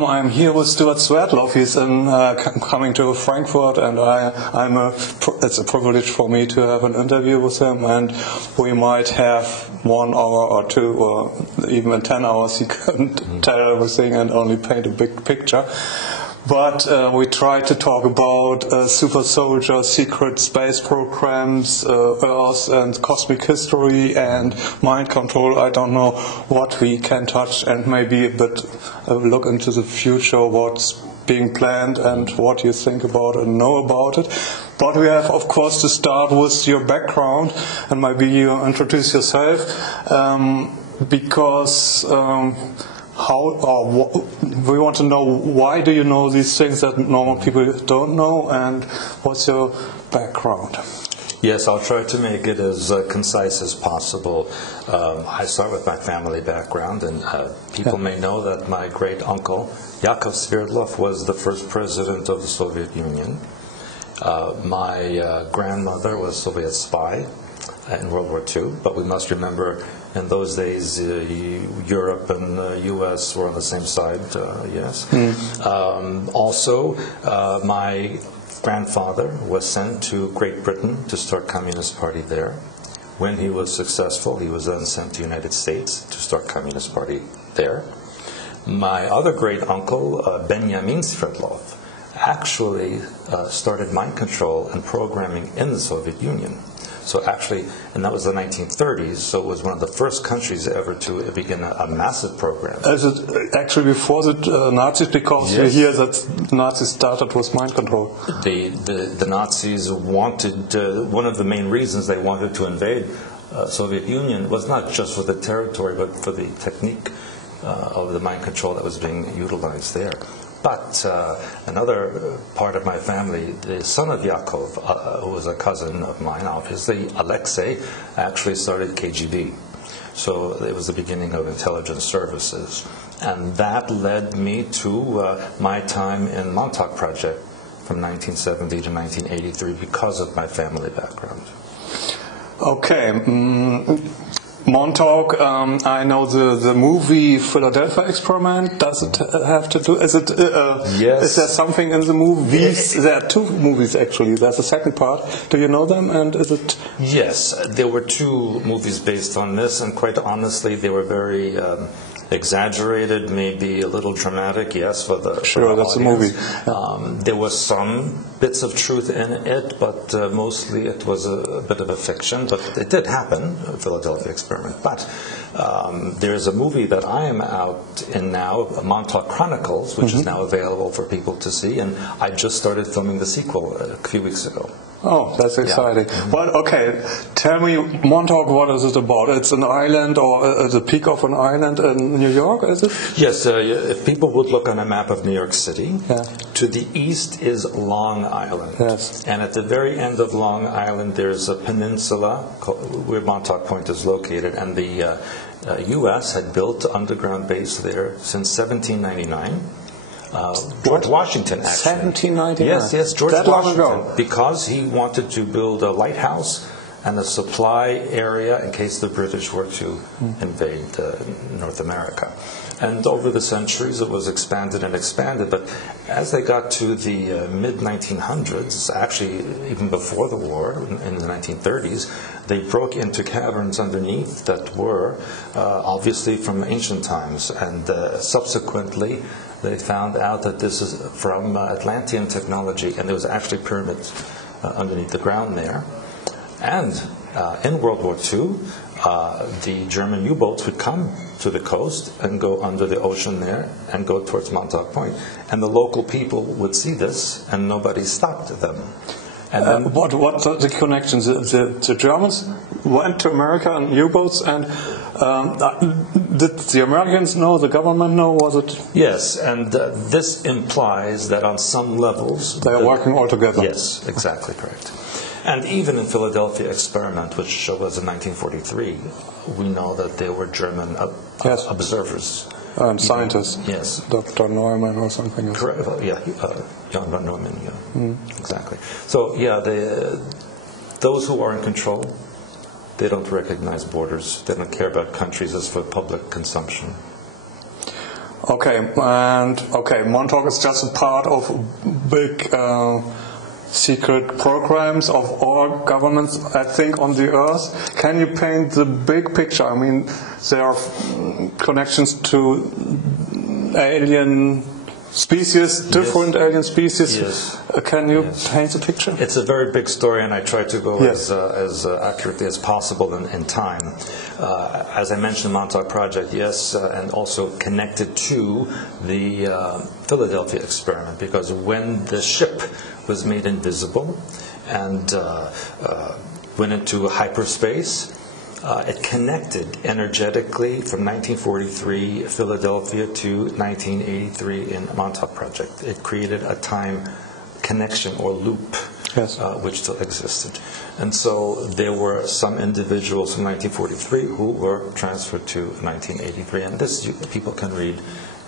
welcome. I'm here with Stewart Swerdlow. He's coming to Frankfurt, and it's a privilege for me to have an interview with him, and we might have 1 hour or 2 or even 10 hours. He couldn't tell everything and only paint a big picture. But we tried to talk about super soldier, secret space programs, Earth and cosmic history and mind control. I don't know what we can touch, and maybe a bit look into the future, what's being planned and what you think about and know about it. But we have, of course, to start with your background, and maybe you introduce yourself, because we want to know why do you know these things that normal people don't know, and what's your background? Yes, I'll try to make it as concise as possible. I start with my family background, and people may know that my great uncle, Yakov Sverdlov, was the first president of the Soviet Union. My grandmother was a Soviet spy in World War II, but we must remember in those days, Europe and the U.S. were on the same side, yes. Also, my grandfather was sent to Great Britain to start Communist Party there. When he was successful, he was then sent to the United States to start Communist Party there. My other great uncle, Benjamin Sverdlov, actually started mind control and programming in the Soviet Union. So actually, and that was the 1930s, so it was one of the first countries ever to begin a massive program. Is it actually before the Nazis? Because you hear that Nazis started with mind control. The Nazis wanted, one of the main reasons they wanted to invade Soviet Union was not just for the territory, but for the technique of the mind control that was being utilized there. But another part of my family, the son of Yakov, who was a cousin of mine, obviously, Alexei, actually started KGB. So it was the beginning of intelligence services. And that led me to my time in Montauk project from 1970 to 1983 because of my family background. Okay. Montauk, I know the movie Philadelphia Experiment. Does it have to do? Is it? Yes. Is there something in the movies? There are 2 movies actually. There's a second part. Do you know them? And is it? Yes, there were 2 movies based on this, and quite honestly, they were very exaggerated, maybe a little dramatic. Yes, for the that's a movie. There was some bits of truth in it, but mostly it was a bit of a fiction. But it did happen, Philadelphia Experiment. But there's a movie that I am out in now, Montauk Chronicles, which is now available for people to see, and I just started filming the sequel a few weeks ago. Oh, that's exciting. Yeah. Well, okay, tell me, Montauk, what is it about? It's an island, or the peak of an island in New York, is it? Yes, if people would look on a map of New York City, to the east is Long Island. Yes. And at the very end of Long Island, there's a peninsula where Montauk Point is located, and the U.S. had built an underground base there since 1799. George Washington, actually. 1799? Yes, George that Washington. Long ago. Because he wanted to build a lighthouse and a supply area in case the British were to invade North America. And over the centuries, it was expanded and expanded. But as they got to the mid-1900s, actually even before the war, in the 1930s, they broke into caverns underneath that were obviously from ancient times. And subsequently, they found out that this is from Atlantean technology, and there was actually pyramids underneath the ground there. And in World War II, the German U-boats would come to the coast and go under the ocean there and go towards Montauk Point. And the local people would see this, and nobody stopped them. And then, what are the connections? The Germans went to America in U-boats, and did the Americans know, the government know, was it? Yes, and this implies that on some levels... They are working all together. Yes, exactly correct. And even in Philadelphia Experiment, which was in 1943, we know that there were German observers. And scientists. Yes. Dr. Neumann or something else. Correct. Jan van Neumann, exactly. So, those who are in control, they don't recognize borders. They don't care about countries as for public consumption. Montauk is just a part of big secret programs of all governments, I think, on the earth. Can you paint the big picture? I mean, there are connections to alien species, different alien species. Yes. Can you paint the picture? It's a very big story, and I try to go as accurately as possible in time. As I mentioned, the Montauk Project, yes, and also connected to the Philadelphia experiment, because when the ship was made invisible and went into hyperspace, it connected energetically from 1943 Philadelphia to 1983 in Montauk Project. It created a time connection or loop, yes, which still existed. And so there were some individuals from 1943 who were transferred to 1983, and this people can read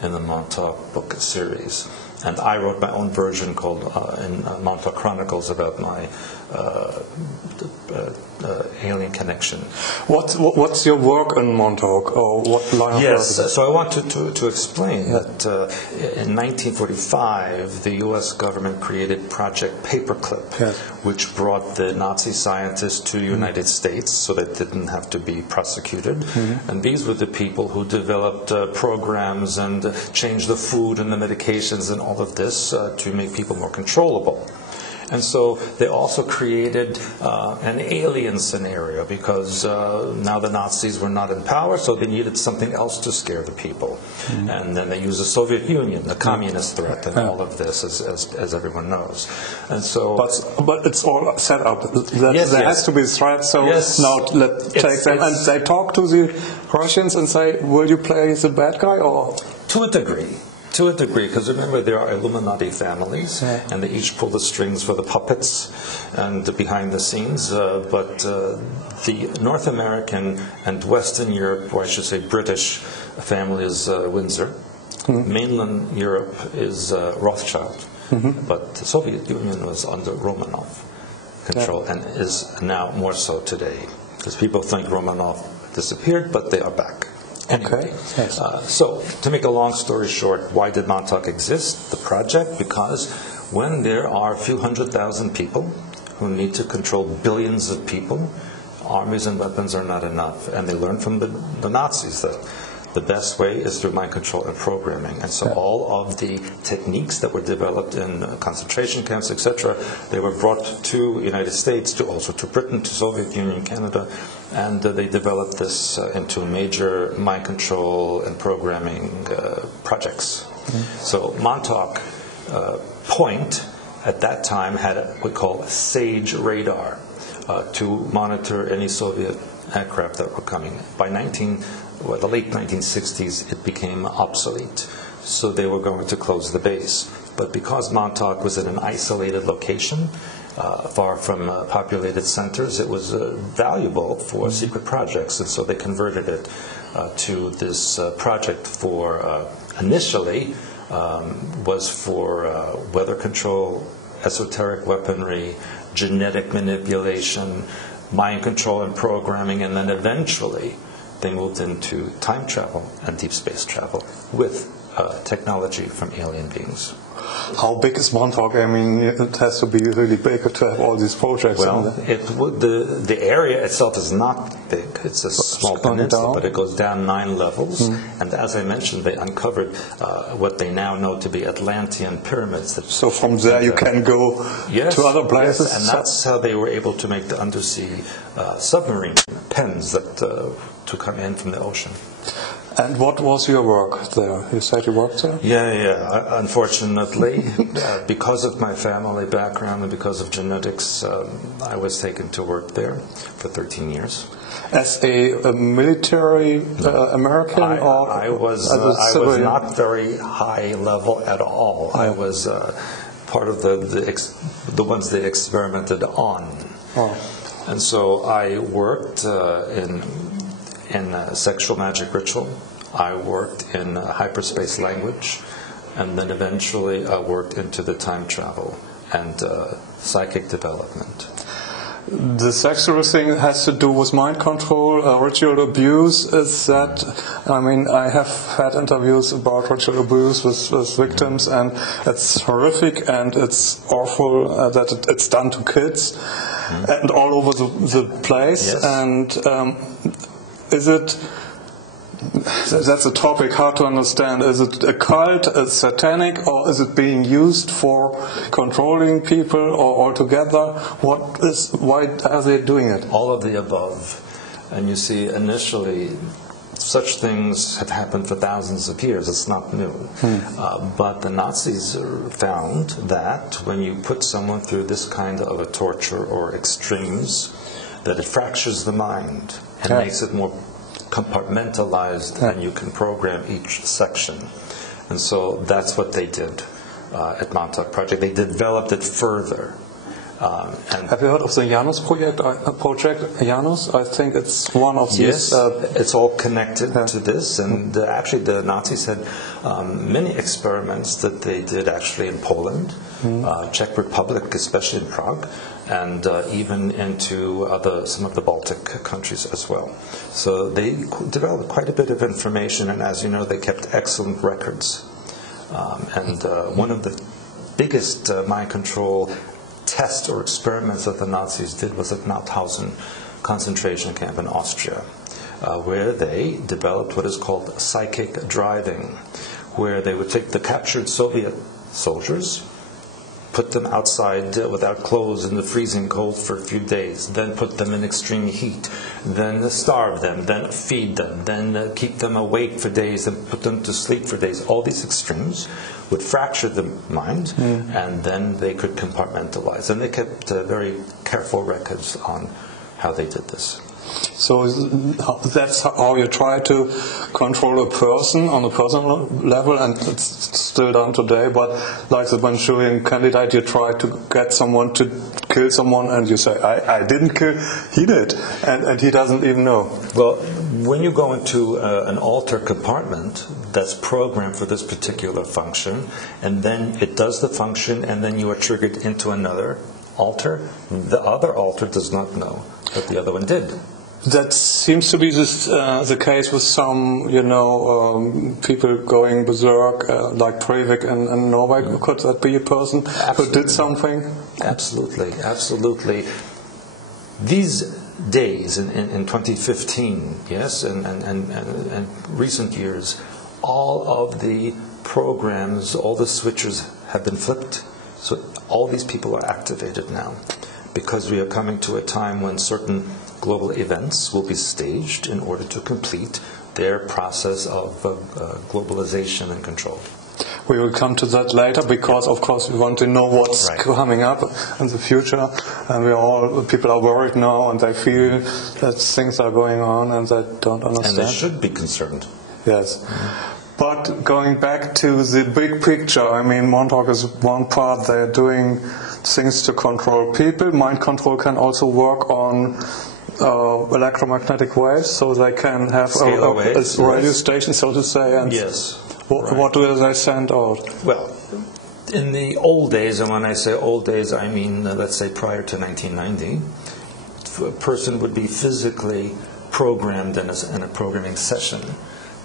in the Montauk book series. And I wrote my own version called in Montauk Chronicles about my alien connection. What's your work in Montauk, or what line of work? Yes, so I want to explain that in 1945 the U.S. government created Project Paperclip, which brought the Nazi scientists to the United States so they didn't have to be prosecuted. And these were the people who developed programs and changed the food and the medications and all of this to make people more controllable. And so they also created an alien scenario, because now the Nazis were not in power, so they needed something else to scare the people. And then they used the Soviet Union, the communist threat, and all of this, as everyone knows. And so, but it's all set up. There has to be a threat. So now let's take them, and they talk to the Russians and say, "Will you play the bad guy?" Or to a degree. To a degree, because remember, there are Illuminati families, and they each pull the strings for the puppets and behind the scenes. But the North American and Western Europe, or I should say British, family is Windsor. Mainland Europe is Rothschild. But the Soviet Union was under Romanov control, and is now more so today. Because people think Romanov disappeared, but they are back. Anyway, so to make a long story short, why did Montauk exist, the project? Because when there are a few 100,000 people who need to control billions of people, armies and weapons are not enough. And they learned from the Nazis that the best way is through mind control and programming. And so all of the techniques that were developed in concentration camps, etc., they were brought to the United States, also to Britain, to Soviet Union, Canada, and they developed this into major mind control and programming projects. So Montauk Point at that time had what we call SAGE radar to monitor any Soviet aircraft that were coming. By the late 1960s, it became obsolete, so they were going to close the base. But because Montauk was in an isolated location, far from populated centers, it was valuable for secret projects, and so they converted it to this project for, initially, was for weather control, esoteric weaponry, genetic manipulation, mind control and programming, and then eventually they moved into time travel and deep space travel with technology from alien beings. How big is Montauk? I mean, it has to be really big to have all these projects. Well, the area itself is not big. It's a small peninsula, but it goes down 9 levels. And as I mentioned, they uncovered what they now know to be Atlantean pyramids. So from there you can go to other places? Yes, and that's how they were able to make the undersea submarine pens that to come in from the ocean. And what was your work there? You said you worked there? Yeah. Unfortunately, because of my family background and because of genetics, I was taken to work there for 13 years. As a military American? I was not very high level at all. I was part of the ones they experimented on. And so I worked in sexual magic ritual. I worked in hyperspace language, and then eventually I worked into the time travel and psychic development. the sexual thing has to do with mind control, ritual abuse. Is that? I mean, I have had interviews about ritual abuse with victims, and it's horrific and it's awful that it's done to kids and all over the place. Yes. And is it? That's a topic hard to understand. Is it a cult, a satanic, or is it being used for controlling people, or altogether? Why are they doing it? All of the above. And you see, initially, such things have happened for thousands of years. It's not new. But the Nazis found that when you put someone through this kind of a torture or extremes, that it fractures the mind and makes it more compartmentalized, and you can program each section. And so that's what they did at Montauk Project. They developed it further. And have you heard of the Janus project? Janus, I think it's one of these. Yes, it's all connected to this. And actually, the Nazis had many experiments that they did actually in Poland, Czech Republic, especially in Prague, and even into some of the Baltic countries as well. So they developed quite a bit of information, and as you know, they kept excellent records. And one of the biggest mind control tests or experiments that the Nazis did was at Mauthausen concentration camp in Austria, where they developed what is called psychic driving, where they would take the captured Soviet soldiers, put them outside without clothes in the freezing cold for a few days, then put them in extreme heat, then starve them, then feed them, then keep them awake for days, and put them to sleep for days. All these extremes would fracture the mind, and then they could compartmentalize. And they kept very careful records on how they did this. So that's how you try to control a person on a personal level, and it's still done today. But like the Manchurian Candidate, you try to get someone to kill someone, and you say, I didn't kill, he did, and he doesn't even know. Well, when you go into an altar compartment that's programmed for this particular function, and then it does the function, and then you are triggered into another altar, the other altar does not know that the other one did. That seems to be the case with some, people going berserk, like Breivik in Norway. Could that be a person who did something? Absolutely, absolutely. These days in 2015, yes, and recent years, all of the programs, all the switches have been flipped. So all these people are activated now, because we are coming to a time when certain global events will be staged in order to complete their process of globalization and control. We will come to that later, because of course we want to know what's coming up in the future, and people are worried now, and they feel that things are going on and they don't understand. And they should be concerned. Yes. But going back to the big picture, I mean, Montauk is one part. They're doing things to control people. Mind control can also work on electromagnetic waves, so they can have a radio station, so to say. And yes. What do they send out? Well, in the old days, and when I say old days, I mean, let's say prior to 1990, a person would be physically programmed in a programming session.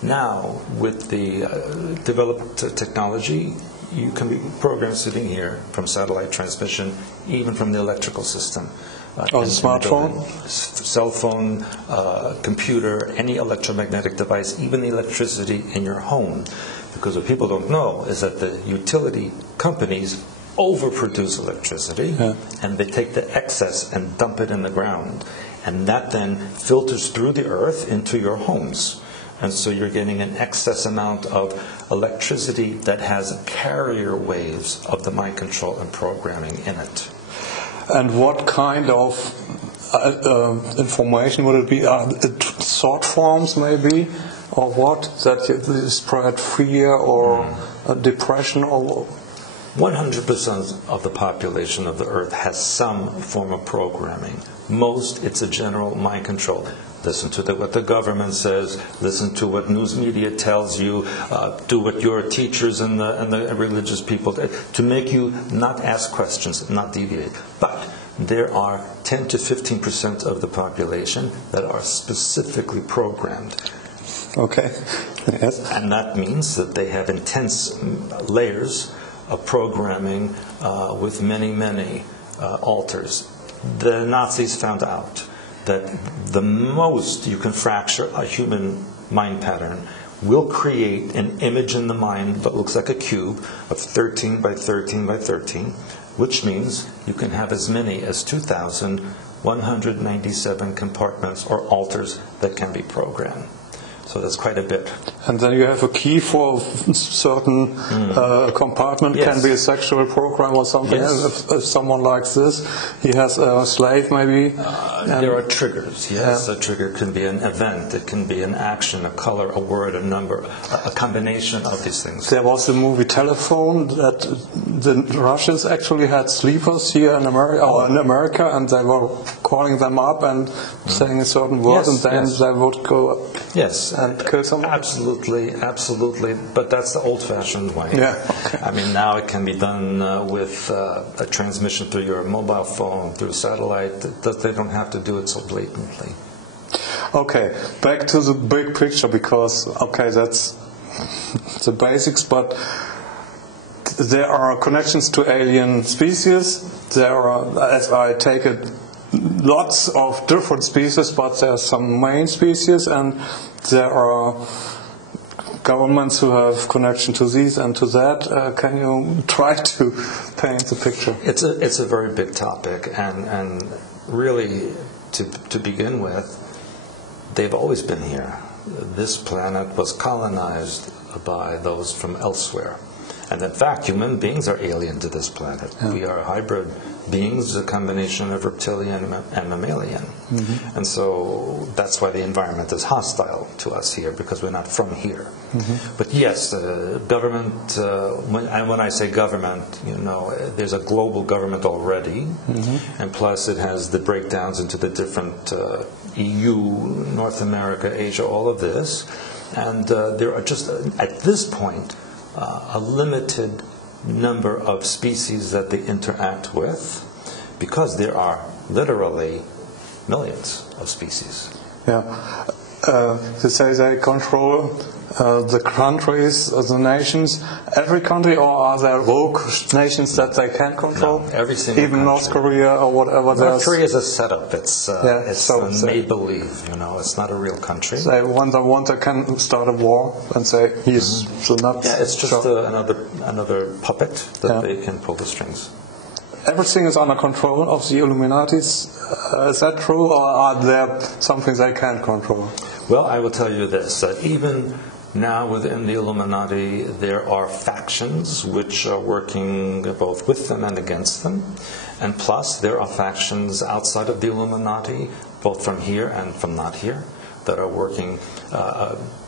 Now, with the developed technology, you can be programmed sitting here from satellite transmission, even from the electrical system. On a smartphone? Cell phone, computer, any electromagnetic device, even the electricity in your home. Because what people don't know is that the utility companies overproduce electricity, and they take the excess and dump it in the ground. And that then filters through the earth into your homes. And so you're getting an excess amount of electricity that has carrier waves of the mind control and programming in it. And what kind of information would it be? Thought forms, maybe? Or what? That spread fear or depression? Or 100% of the population of the earth has some form of programming. Most, it's a general mind control. Listen to what the government says. Listen to what news media tells you. Do what your teachers and the religious people to make you not ask questions, not deviate. But there are 10 to 15% of the population that are specifically programmed. Okay. Yes. And that means that they have intense layers of programming with many, many alters. The Nazis found out that the most you can fracture a human mind pattern will create an image in the mind that looks like a cube of 13 by 13 by 13, which means you can have as many as 2,197 compartments or alters that can be programmed. So that's quite a bit. And then you have a key for a certain compartment. Yes. Can be a sexual program or something. Yes. If someone likes this, he has a slave maybe. There are triggers, yes. Yeah. A trigger can be an event, it can be an action, a color, a word, a number, a combination of these things. There was the movie Telephone that the Russians actually had sleepers here in America, and they were calling them up and saying a certain word, Yes, and then yes. they would go Yes, and kill someone. absolutely, absolutely. But that's the old-fashioned way. Yeah, okay. I mean, now it can be done with a transmission through your mobile phone, through satellite. That they don't have to do it so blatantly. Okay, back to the big picture, because that's the basics, but there are connections to alien species. There are, as I take it, lots of different species, but there are some main species, and there are governments who have connection to these and to that. Can you try to paint the picture? It's a very big topic, and really, to begin with, they've always been here. This planet was colonized by those from elsewhere. And in fact, human beings are alien to this planet. Yeah. We are hybrid beings, a combination of reptilian and mammalian. Mm-hmm. And so that's why the environment is hostile to us here, because we're not from here. Mm-hmm. But yes, government, when I say government, there's a global government already, mm-hmm. and plus it has the breakdowns into the different EU, North America, Asia, all of this. And there are just, at this point, a limited number of species that they interact with, because there are literally millions of species. Yeah. They say they control the countries, the nations, every country, or are there rogue nations that they can control? No, every single even country. North Korea or whatever. North Korea is a setup. It's so make-believe. It's not a real country. They when they want, they can start a war and say he's the nuts. Yeah, it's just another puppet that they can pull the strings. Everything is under control of the Illuminatis. Is that true, or are there something they can't control? Well, I will tell you this, that even now within the Illuminati there are factions which are working both with them and against them. And plus there are factions outside of the Illuminati, both from here and from not here, that are working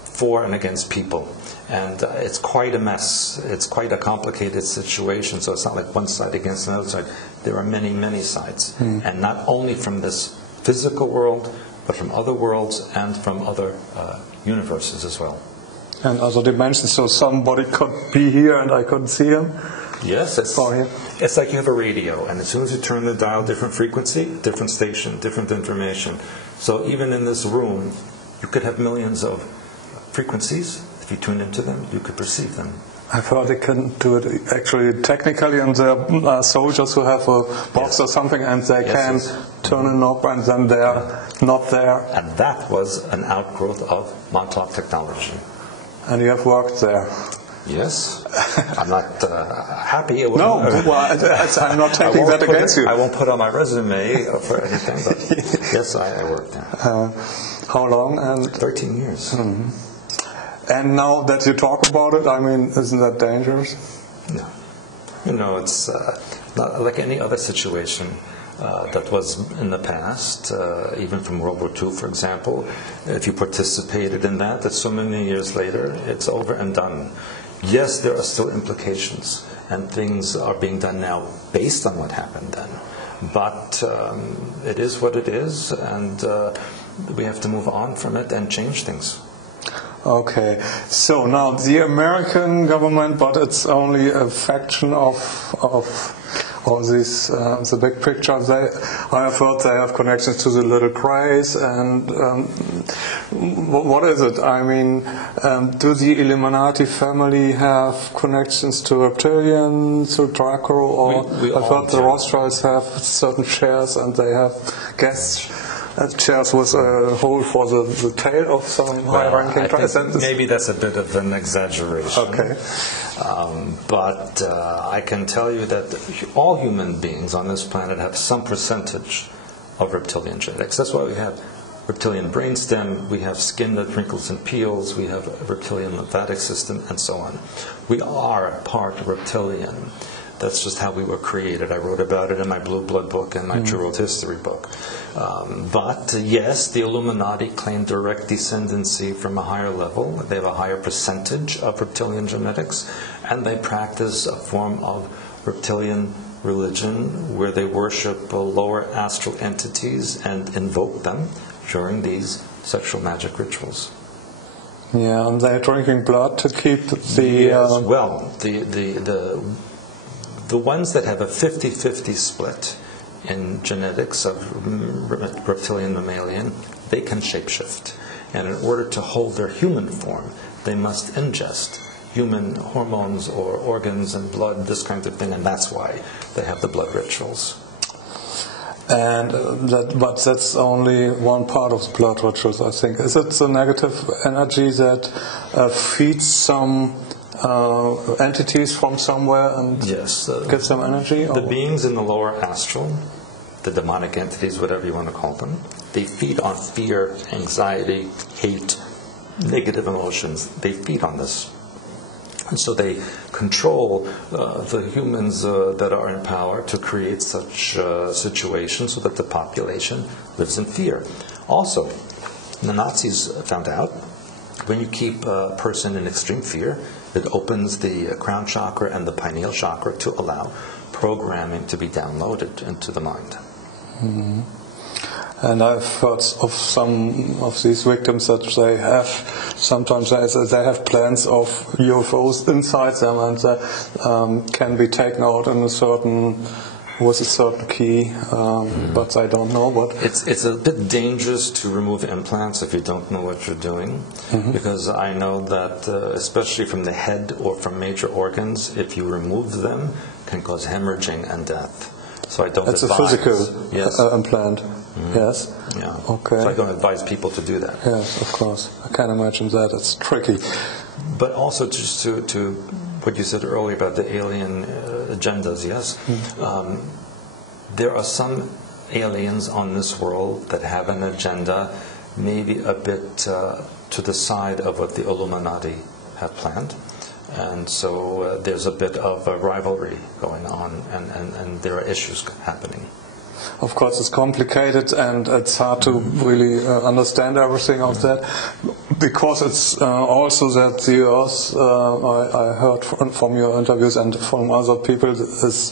for and against people. And it's quite a mess. It's quite a complicated situation. So it's not like one side against another side. There are many, many sides. And not only from this physical world, but from other worlds and from other universes as well. And other dimensions, so somebody could be here and I couldn't see him? Yes, it's like you have a radio, and as soon as you turn the dial, different frequency, different station, different information. So even in this room, you could have millions of frequencies. If you tune into them, you could perceive them. I've heard they can do it actually technically, and there are soldiers who have a box or something, and they can turn a knob, and then they're not there. And that was an outgrowth of Montauk technology. And you have worked there. Yes. I'm not happy. No, I'm not taking that against you. I won't put on my resume for anything, but yes, I worked there. How long? And 13 years. Mm-hmm. And now that you talk about it, I mean, isn't that dangerous? No. It's not like any other situation that was in the past, even from World War II, for example. If you participated in that so many years later, it's over and done. Yes, there are still implications, and things are being done now based on what happened then. But it is what it is, and we have to move on from it and change things. Okay, so now the American government, but it's only a faction of all these the big pictures. I have heard they have connections to the little grays. And what is it? I mean, do the Illuminati family have connections to reptilians, to Draco, or I've heard the Rothschilds have certain chairs and they have guest chairs with a hole for the tail of some high-ranking president. Maybe that's a bit of an exaggeration. Okay. But I can tell you that all human beings on this planet have some percentage of reptilian genetics. That's why we have reptilian brainstem, we have skin that wrinkles and peels, we have a reptilian lymphatic system, and so on. We are part reptilian. That's just how we were created. I wrote about it in my Blue Blood book and my True World History book. But yes, the Illuminati claim direct descendancy from a higher level. They have a higher percentage of reptilian genetics, and they practice a form of reptilian religion where they worship lower astral entities and invoke them during these sexual magic rituals. Yeah, and they're drinking blood to keep the... Yes, well, the ones that have a 50-50 split in genetics of reptilian mammalian, they can shapeshift. And in order to hold their human form, they must ingest human hormones or organs and blood, this kind of thing, and that's why they have the blood rituals. And but that's only one part of the blood rituals, I think. Is it the negative energy that feeds some entities from somewhere and gives them energy? The beings in the lower astral, the demonic entities, whatever you want to call them, they feed on fear, anxiety, hate, negative emotions. They feed on this. And so they control the humans that are in power to create such situations so that the population lives in fear. Also, the Nazis found out when you keep a person in extreme fear, it opens the crown chakra and the pineal chakra to allow programming to be downloaded into the mind. Mm-hmm. And I've heard of some of these victims that they have sometimes they have plans of UFOs inside them, and they can be taken out in with a certain key, but I don't know what. It's a bit dangerous to remove implants if you don't know what you're doing, because I know that especially from the head or from major organs, if you remove them, can cause hemorrhaging and death. So I don't advise. It's a physical implant. Yes. Yeah. Okay. So I don't advise people to do that. Yes, of course. I can imagine that. It's tricky. But also just to what you said earlier about the alien agendas, yes? There are some aliens on this world that have an agenda maybe a bit to the side of what the Illuminati have planned. And so there's a bit of a rivalry going on, and there are issues happening. Of course, it's complicated and it's hard to really understand everything of that, because it's also that the Earth, I heard from your interviews and from other people, is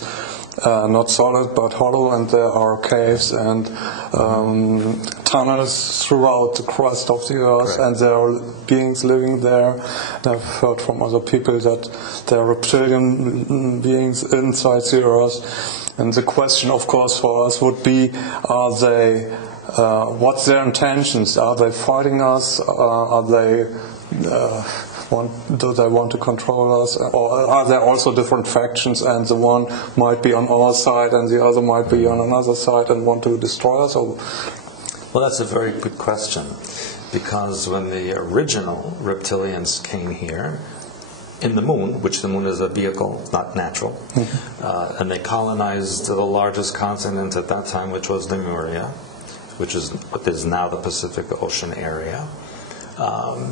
not solid but hollow, and there are caves and tunnels throughout the crust of the Earth. Correct. And there are beings living there. And I've heard from other people that there are reptilian beings inside the Earth. And the question, of course, for us would be: are they? What's their intentions? Are they fighting us? Are they? Do they want to control us? Or are there also different factions, and the one might be on our side and the other might be on another side and want to destroy us? Or? Well, that's a very good question, because when the original reptilians came here, in the moon, which the moon is a vehicle, not natural, and they colonized the largest continent at that time, which was Lemuria, which is what is now the Pacific Ocean area.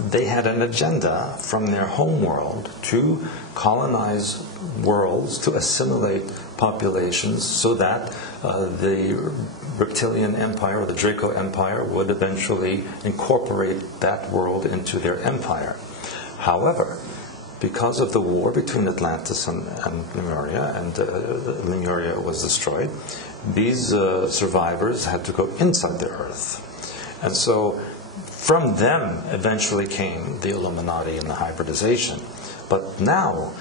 They had an agenda from their home world to colonize worlds, to assimilate populations, so that the reptilian empire, or the Draco Empire, would eventually incorporate that world into their empire. However, because of the war between Atlantis and Lemuria, and Lemuria was destroyed, these survivors had to go inside the Earth. And so from them eventually came the Illuminati and the hybridization. But now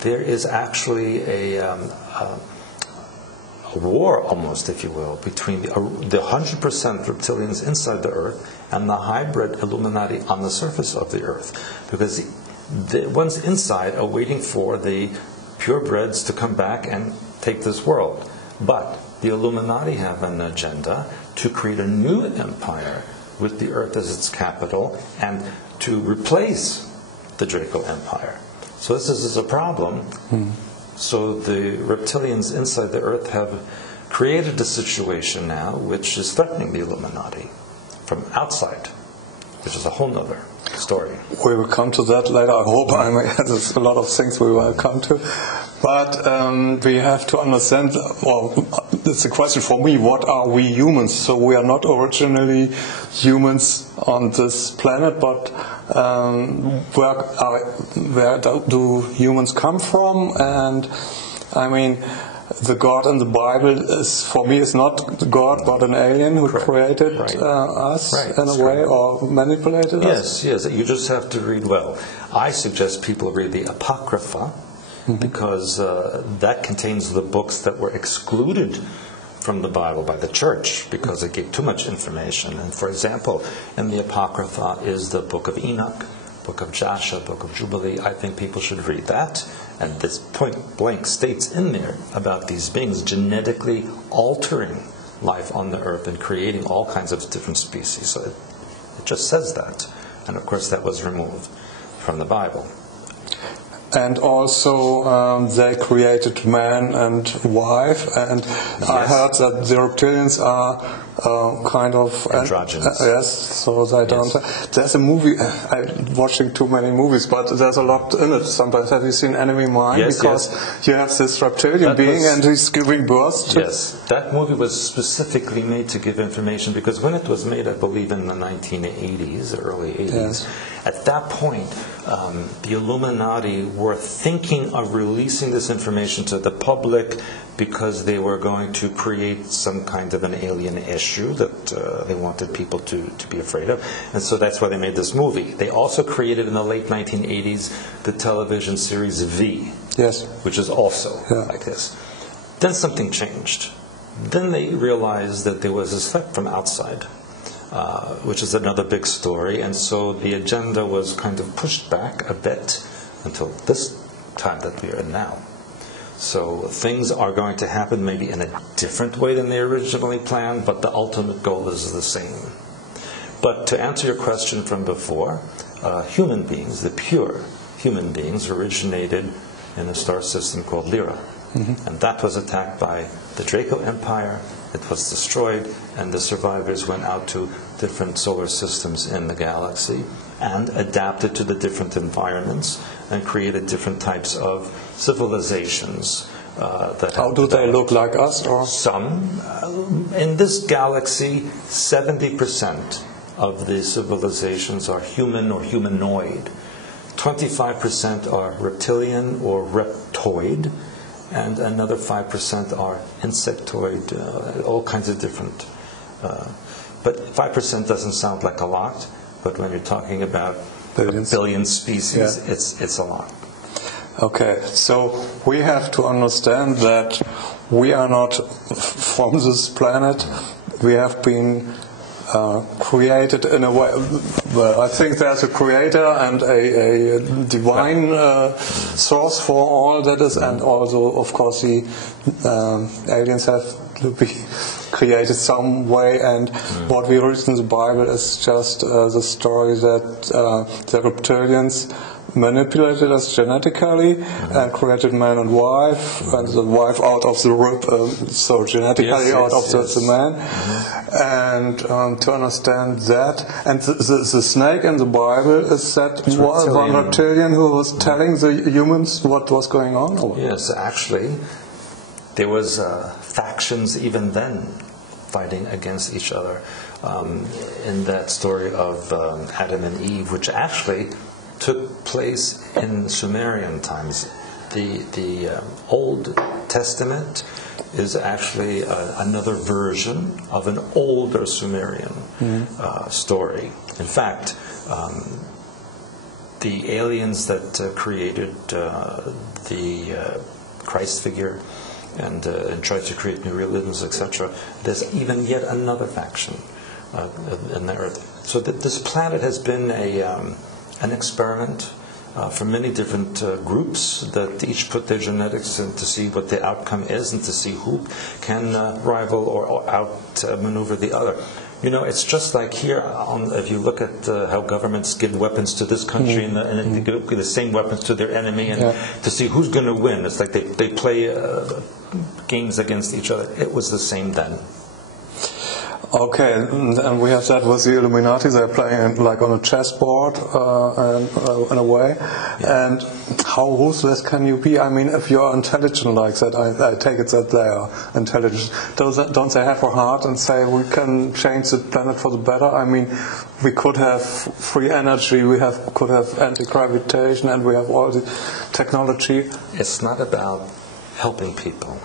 there is actually war, almost, if you will, between the 100% reptilians inside the Earth and the hybrid Illuminati on the surface of the Earth. Because the ones inside are waiting for the purebreds to come back and take this world. But the Illuminati have an agenda to create a new empire with the Earth as its capital and to replace the Draco Empire. So this is a problem. So the reptilians inside the Earth have created a situation now which is threatening the Illuminati from outside, which is a whole nother story. We will come to that later, I hope. There's a lot of things we will come to. But we have to understand, well, it's a question for me, what are we humans? So we are not originally humans on this planet, but where do humans come from? And I mean, the God in the Bible is, for me, is not God, but an alien who created us in a way, or manipulated us. Yes, you just have to read well. I suggest people read the Apocrypha, because that contains the books that were excluded from the Bible by the church because it gave too much information. And for example, in the Apocrypha is the book of Enoch, book of Joshua, book of Jubilee. I think people should read that. And this point blank states in there about these beings genetically altering life on the earth and creating all kinds of different species. So it just says that. And of course that was removed from the Bible. And also they created man and wife, and I heard that the reptilians are kind of androgynous. Yes, so they don't. There's a movie. I'm watching too many movies, but there's a lot in it. Sometimes have you seen Enemy Mine? Yes, because you have this reptilian being, and he's giving birth to. Yes, that movie was specifically made to give information because when it was made, I believe in the 1980s, early 80s. At that point, the Illuminati were thinking of releasing this information to the public because they were going to create some kind of an alien issue that they wanted people to be afraid of. And so that's why they made this movie. They also created in the late 1980s the television series V, which is also like this. Then something changed. Then they realized that there was this threat from outside. Which is another big story, and so the agenda was kind of pushed back a bit until this time that we are in now. So things are going to happen maybe in a different way than they originally planned, but the ultimate goal is the same. But to answer your question from before, human beings, the pure human beings, originated in a star system called Lyra. And that was attacked by the Draco Empire. It was destroyed, and the survivors went out to different solar systems in the galaxy and adapted to the different environments and created different types of civilizations. How do they look like us? Or? Some. In this galaxy, 70% of the civilizations are human or humanoid. 25% are reptilian or reptoid. And another 5% are insectoid, all kinds of different. But 5% doesn't sound like a lot, but when you're talking about billions. A billion species, it's a lot. Okay, so we have to understand that we are not from this planet. We have been created in a way. Well, I think there's a creator and a divine source for all that is, and also, of course, the aliens have to be created some way. And what we read in the Bible is just the story that the reptilians manipulated us genetically and created man and wife, and the wife out of the rib, so genetically out of the man. And to understand that, and the snake in the Bible is that one reptilian who was telling the humans what was going on? Or? Yes, actually, there was factions even then fighting against each other in that story of Adam and Eve, which actually took place in Sumerian times. The Old Testament is actually another version of an older Sumerian story. In fact, the aliens that created the Christ figure and try to create new realisms, etc. There's even yet another faction in the Earth. So this planet has been an experiment for many different groups that each put their genetics in to see what the outcome is and to see who can rival or outmaneuver the other. You know, it's just like here, if you look at how governments give weapons to this country and they give the same weapons to their enemy and to see who's going to win. It's like they play games against each other. It was the same then. Okay, and we have that with the Illuminati. They're playing like on a chessboard in a way. Yeah. And how ruthless can you be? I mean, if you're intelligent like that, I take it that they are intelligent. Don't they have a heart and say we can change the planet for the better? I mean, we could have free energy, could have anti-gravitation, and we have all the technology. It's not about helping people.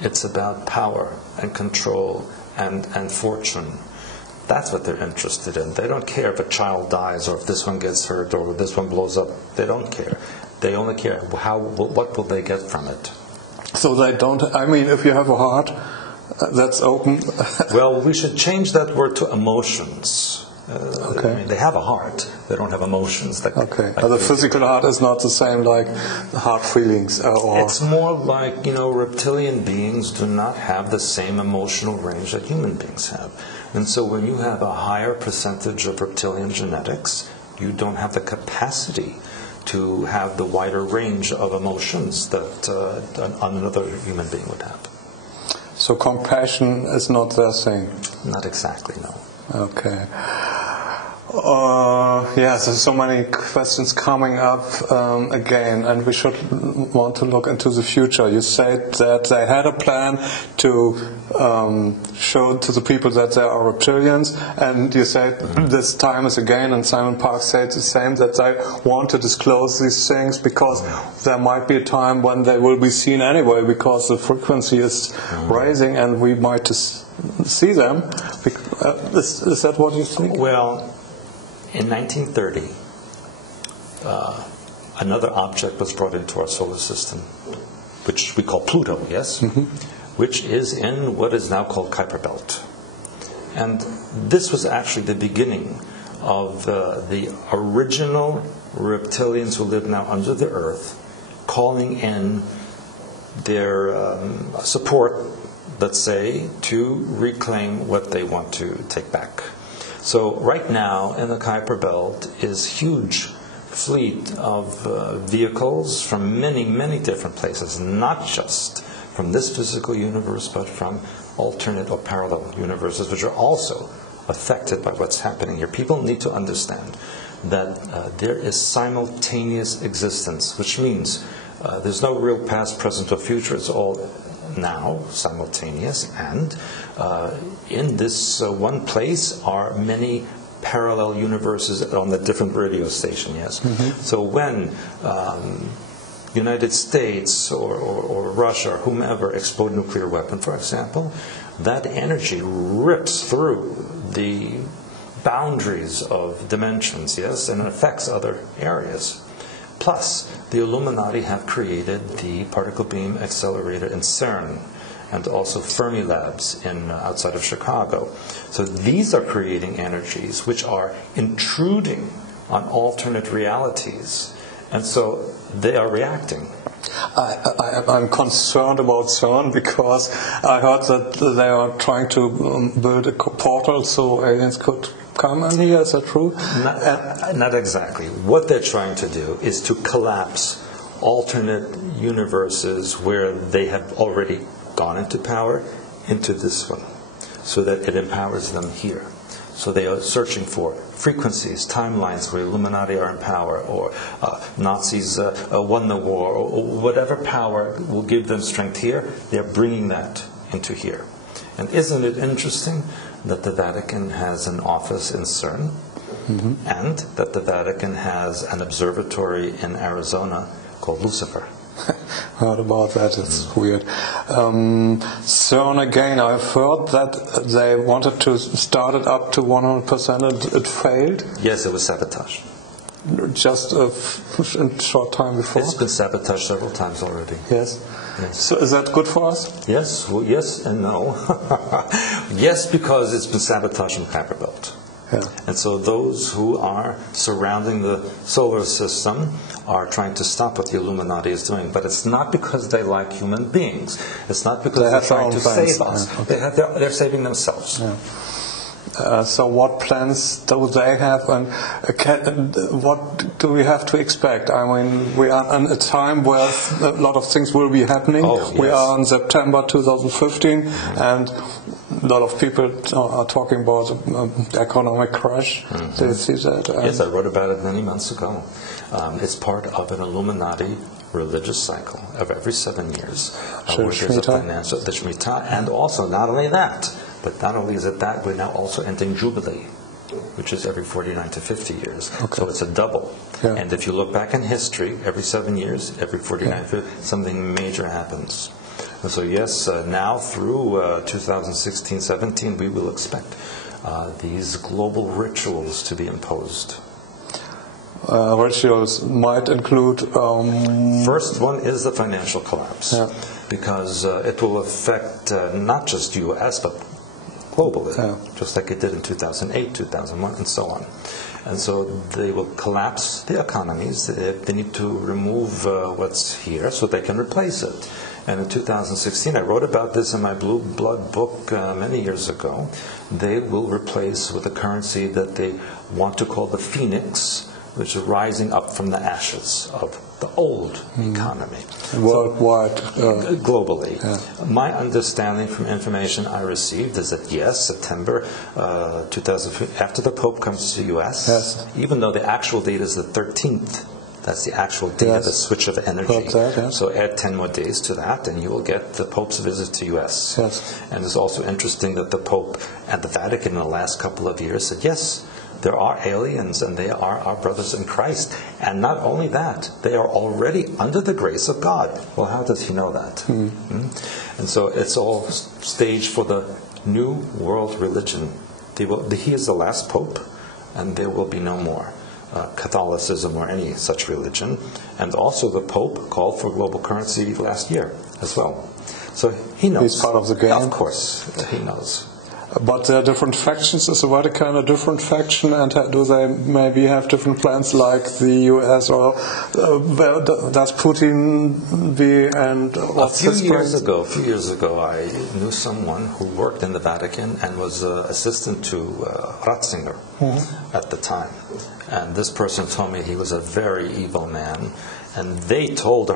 It's about power and control and fortune. That's what they're interested in. They don't care if a child dies or if this one gets hurt or this one blows up. They don't care. They only care what will they get from it. So they don't. I mean, if you have a heart that's open. Well, we should change that word to emotions. Okay. I mean, they have a heart. They don't have emotions. Okay. But the physical heart is not the same like heart feelings. It's more like, reptilian beings do not have the same emotional range that human beings have. And so when you have a higher percentage of reptilian genetics, you don't have the capacity to have the wider range of emotions that another human being would have. So compassion is not their thing? Not exactly, no. Okay. Yes, there's so many questions coming up again, and we should want to look into the future. You said that they had a plan to show to the people that there are reptilians, and you said this time is again, and Simon Park said the same, that they want to disclose these things because there might be a time when they will be seen anyway because the frequency is rising and we might see them. Is that what you think? Well, in 1930, another object was brought into our solar system, which we call Pluto, yes? Which is in what is now called Kuiper Belt. And this was actually the beginning of the original reptilians who live now under the earth, calling in their support, let's say, to reclaim what they want to take back. So right now in the Kuiper Belt is huge fleet of vehicles from many, many different places, not just from this physical universe, but from alternate or parallel universes, which are also affected by what's happening here. People need to understand that there is simultaneous existence, which means there's no real past, present, or future. It's all now, simultaneous, and in this one place are many parallel universes on the different radio station, yes? So when United States or Russia or whomever explode a nuclear weapon, for example, that energy rips through the boundaries of dimensions, yes, and affects other areas. Plus, the Illuminati have created the particle beam accelerator in CERN and also Fermi labs outside of Chicago. So these are creating energies which are intruding on alternate realities. And so they are reacting. I'm concerned about CERN because I heard that they are trying to build a portal so aliens could come in here. Is that true? Not exactly. What they're trying to do is to collapse alternate universes where they have already gone into power into this one, so that it empowers them here. So they are searching for frequencies, timelines where Illuminati are in power, or Nazis won the war, or whatever power will give them strength here, they're bringing that into here. And isn't it interesting that the Vatican has an office in CERN, and that the Vatican has an observatory in Arizona called Lucifer? Heard about that, it's weird. CERN again, I've heard that they wanted to start it up to 100% and it failed. Yes, it was sabotage. Just a short time before? It's been sabotaged several times already. Yes. Yes. So is that good for us? Yes, well, yes and no. Yes, because it's been sabotaged and tamper-built. Yeah. And so those who are surrounding the solar system are trying to stop what the Illuminati is doing. But it's not because they like human beings. It's not because they're trying to save us. Yeah, okay. They're saving themselves. Yeah. So what plans do they have, and what do we have to expect? I mean, we are in a time where a lot of things will be happening. Oh, yes. We are in September 2015, and a lot of people are talking about the economic crash. Do you see that? Yes, I wrote about it many months ago. It's part of an Illuminati religious cycle of every 7 years. Where there's a financial, the Shemitah, and also not only that, but not only is it that, we're now also entering Jubilee, which is every 49 to 50 years. Okay. So it's a double. Yeah. And if you look back in history, every 7 years, every 49, 50, something major happens. And so yes, now through 2016-17, we will expect these global rituals to be imposed. Rituals might include... First one is the financial collapse, because it will affect not just U.S., but globally, just like it did in 2008, 2001, and so on. And so they will collapse the economies. They need to remove what's here so they can replace it. And in 2016, I wrote about this in my Blue Blood book many years ago. They will replace with a currency that they want to call the Phoenix, which is rising up from the ashes of the old economy. Worldwide. Globally. Yeah. My understanding from information I received is that, yes, September 2015, after the Pope comes to the U.S., even though the actual date is the 13th, that's the actual date of the switch of energy. So add 10 more days to that, and you will get the Pope's visit to U.S. And it's also interesting that the Pope and the Vatican in the last couple of years said, yes, there are aliens, and they are our brothers in Christ. And not only that, they are already under the grace of God. Well, how does he know that? And so it's all staged for the new world religion. He is the last Pope, and there will be no more Catholicism or any such religion. And also the Pope called for global currency last year as well. So he knows. He's part of the game. Of course, he knows. But there are different factions. Is the Vatican a different faction, and do they maybe have different plans like the US, or where does Putin be? And what's his plan? A few years ago, I knew someone who worked in the Vatican and was assistant to Ratzinger at the time. And this person told me he was a very evil man, and they told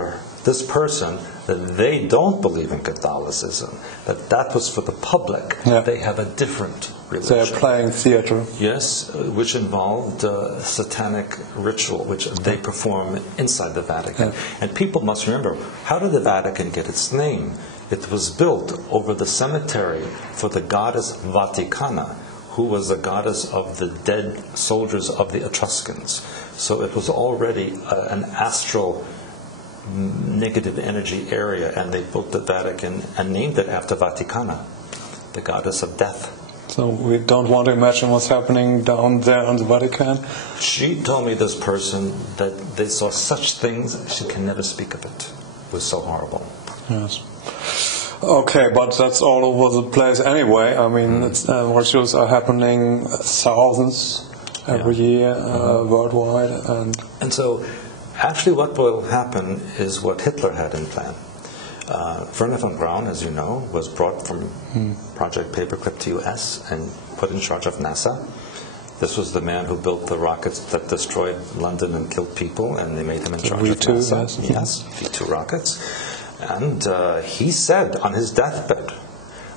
this person that they don't believe in Catholicism, that was for the public. They have a different religion. They're playing theater. Yes, which involved satanic ritual, which they perform inside the Vatican. And people must remember, how did the Vatican get its name? It was built over the cemetery for the goddess Vaticana, who was the goddess of the dead soldiers of the Etruscans. So it was already an astral negative energy area, and they built the Vatican and named it after Vaticana, the goddess of death. So we don't want to imagine what's happening down there in the Vatican. She told me, this person, that they saw such things, she can never speak of it. It was so horrible. Yes. Okay, but that's all over the place anyway. I mean, rituals are happening thousands every year worldwide. And so actually what will happen is what Hitler had in plan. Werner von Braun, as you know, was brought from Project Paperclip to U.S. and put in charge of NASA. This was the man who built the rockets that destroyed London and killed people, and they made him in charge of NASA. Yes, V2 rockets. And he said on his deathbed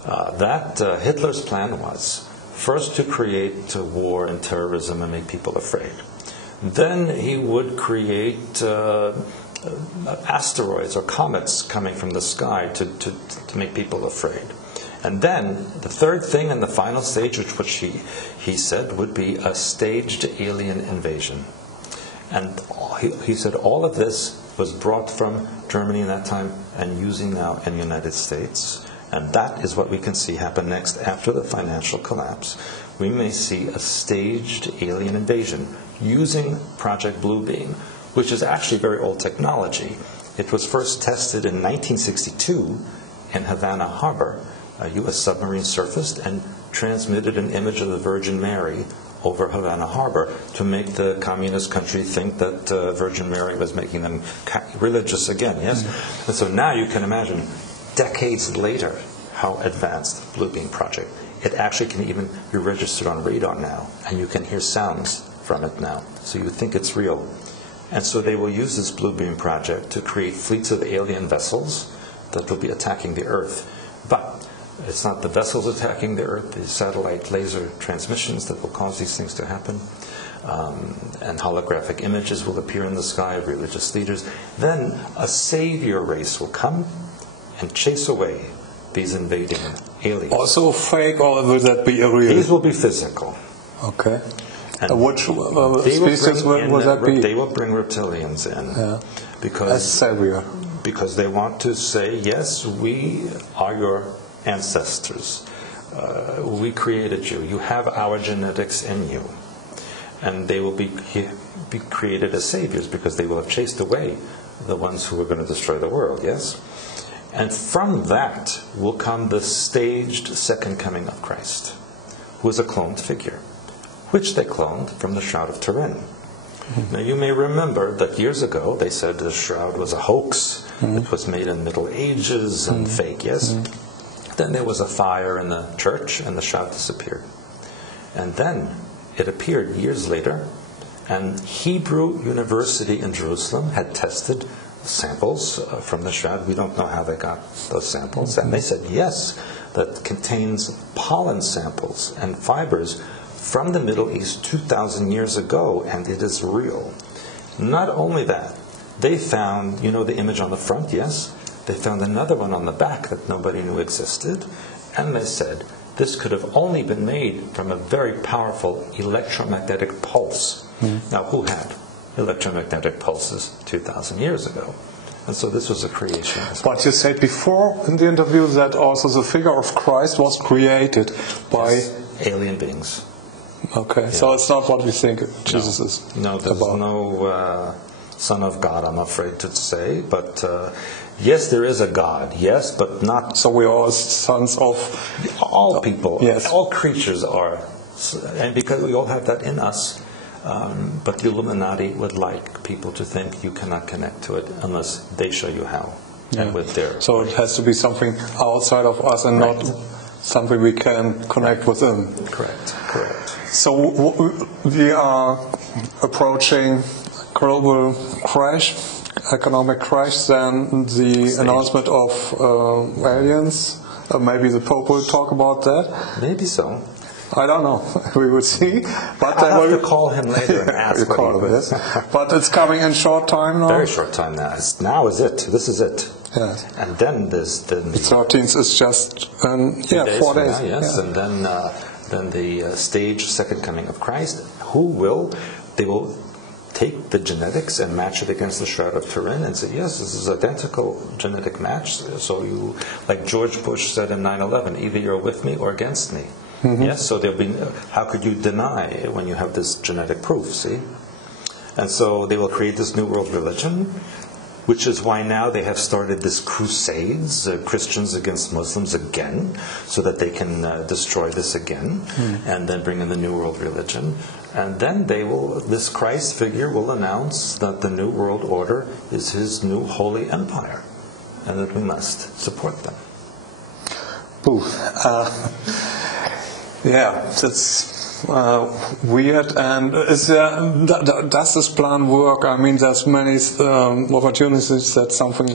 that Hitler's plan was first to create war and terrorism and make people afraid. Then he would create asteroids or comets coming from the sky to make people afraid. And then the third thing and the final stage, which he said would be a staged alien invasion. And he said all of this was brought from Germany in that time and using now in the United States. And that is what we can see happen next after the financial collapse. We may see a staged alien invasion using Project Bluebeam, which is actually very old technology. It was first tested in 1962 in Havana Harbor. A U.S. submarine surfaced and transmitted an image of the Virgin Mary over Havana Harbor to make the communist country think that Virgin Mary was making them religious again, yes? And so now you can imagine, decades later, how advanced the Blue Beam Project. It actually can even be registered on radar now, and you can hear sounds from it now. So you would think it's real. And so they will use this Blue Beam Project to create fleets of alien vessels that will be attacking the Earth. But it's not the vessels attacking the Earth, the satellite laser transmissions that will cause these things to happen. And holographic images will appear in the sky of religious leaders. Then a savior race will come and chase away these invading aliens. Also fake, or will that be a real? These will be physical. Okay. And which species will that be? They will bring reptilians in. Yeah. Because, as savior. Because they want to say, yes, we are your ancestors. We created you. You have our genetics in you. And they will be created as saviors because they will have chased away the ones who were going to destroy the world, yes? And from that will come the staged second coming of Christ, who is a cloned figure, which they cloned from the Shroud of Turin. Now you may remember that years ago they said the shroud was a hoax. It was made in the Middle Ages and fake, yes? Then there was a fire in the church and the shroud disappeared. And then it appeared years later, and Hebrew University in Jerusalem had tested samples from the shroud. We don't know how they got those samples. And they said, yes, that contains pollen samples and fibers from the Middle East 2,000 years ago, and it is real. Not only that, they found, you know the image on the front, yes? They found another one on the back that nobody knew existed, and they said, this could have only been made from a very powerful electromagnetic pulse. Now, who had electromagnetic pulses 2,000 years ago? And so this was a creation. But you said before in the interview that also the figure of Christ was created by alien beings. Okay, so it's not what we think Jesus is. No, there's about. no Son of God, I'm afraid to say. But yes, there is a God, yes, but not... So we are all sons of... All people, yes. All creatures are. And because we all have that in us. But the Illuminati would like people to think you cannot connect to it unless they show you how. Yeah. And with their... So it has to be something outside of us and not something we can connect with them. Correct. So we are approaching global crash, economic crash, then the announcement of aliens. Maybe the Pope will talk about that. Maybe so. I don't know. We will see. But I'll have to call him later and ask what he is. But it's coming in short time now. Very short time now. Now is it. This is it. Yes. And then there's the 13th is just 4 days. Now, yes. Yeah. And then the stage second coming of Christ. They will take the genetics and match it against the Shroud of Turin and say, yes, this is identical genetic match. So you, like George Bush said in 9/11, either you're with me or against me. Yes, so there'll be. How could you deny when you have this genetic proof? See, and so they will create this new world religion, which is why now they have started this crusades, Christians against Muslims again, so that they can destroy this again, and then bring in the new world religion, and then this Christ figure will announce that the new world order is his new holy empire, and that we must support them. Ooh. Yeah, that's weird. And does this plan work? I mean, there's many opportunities that something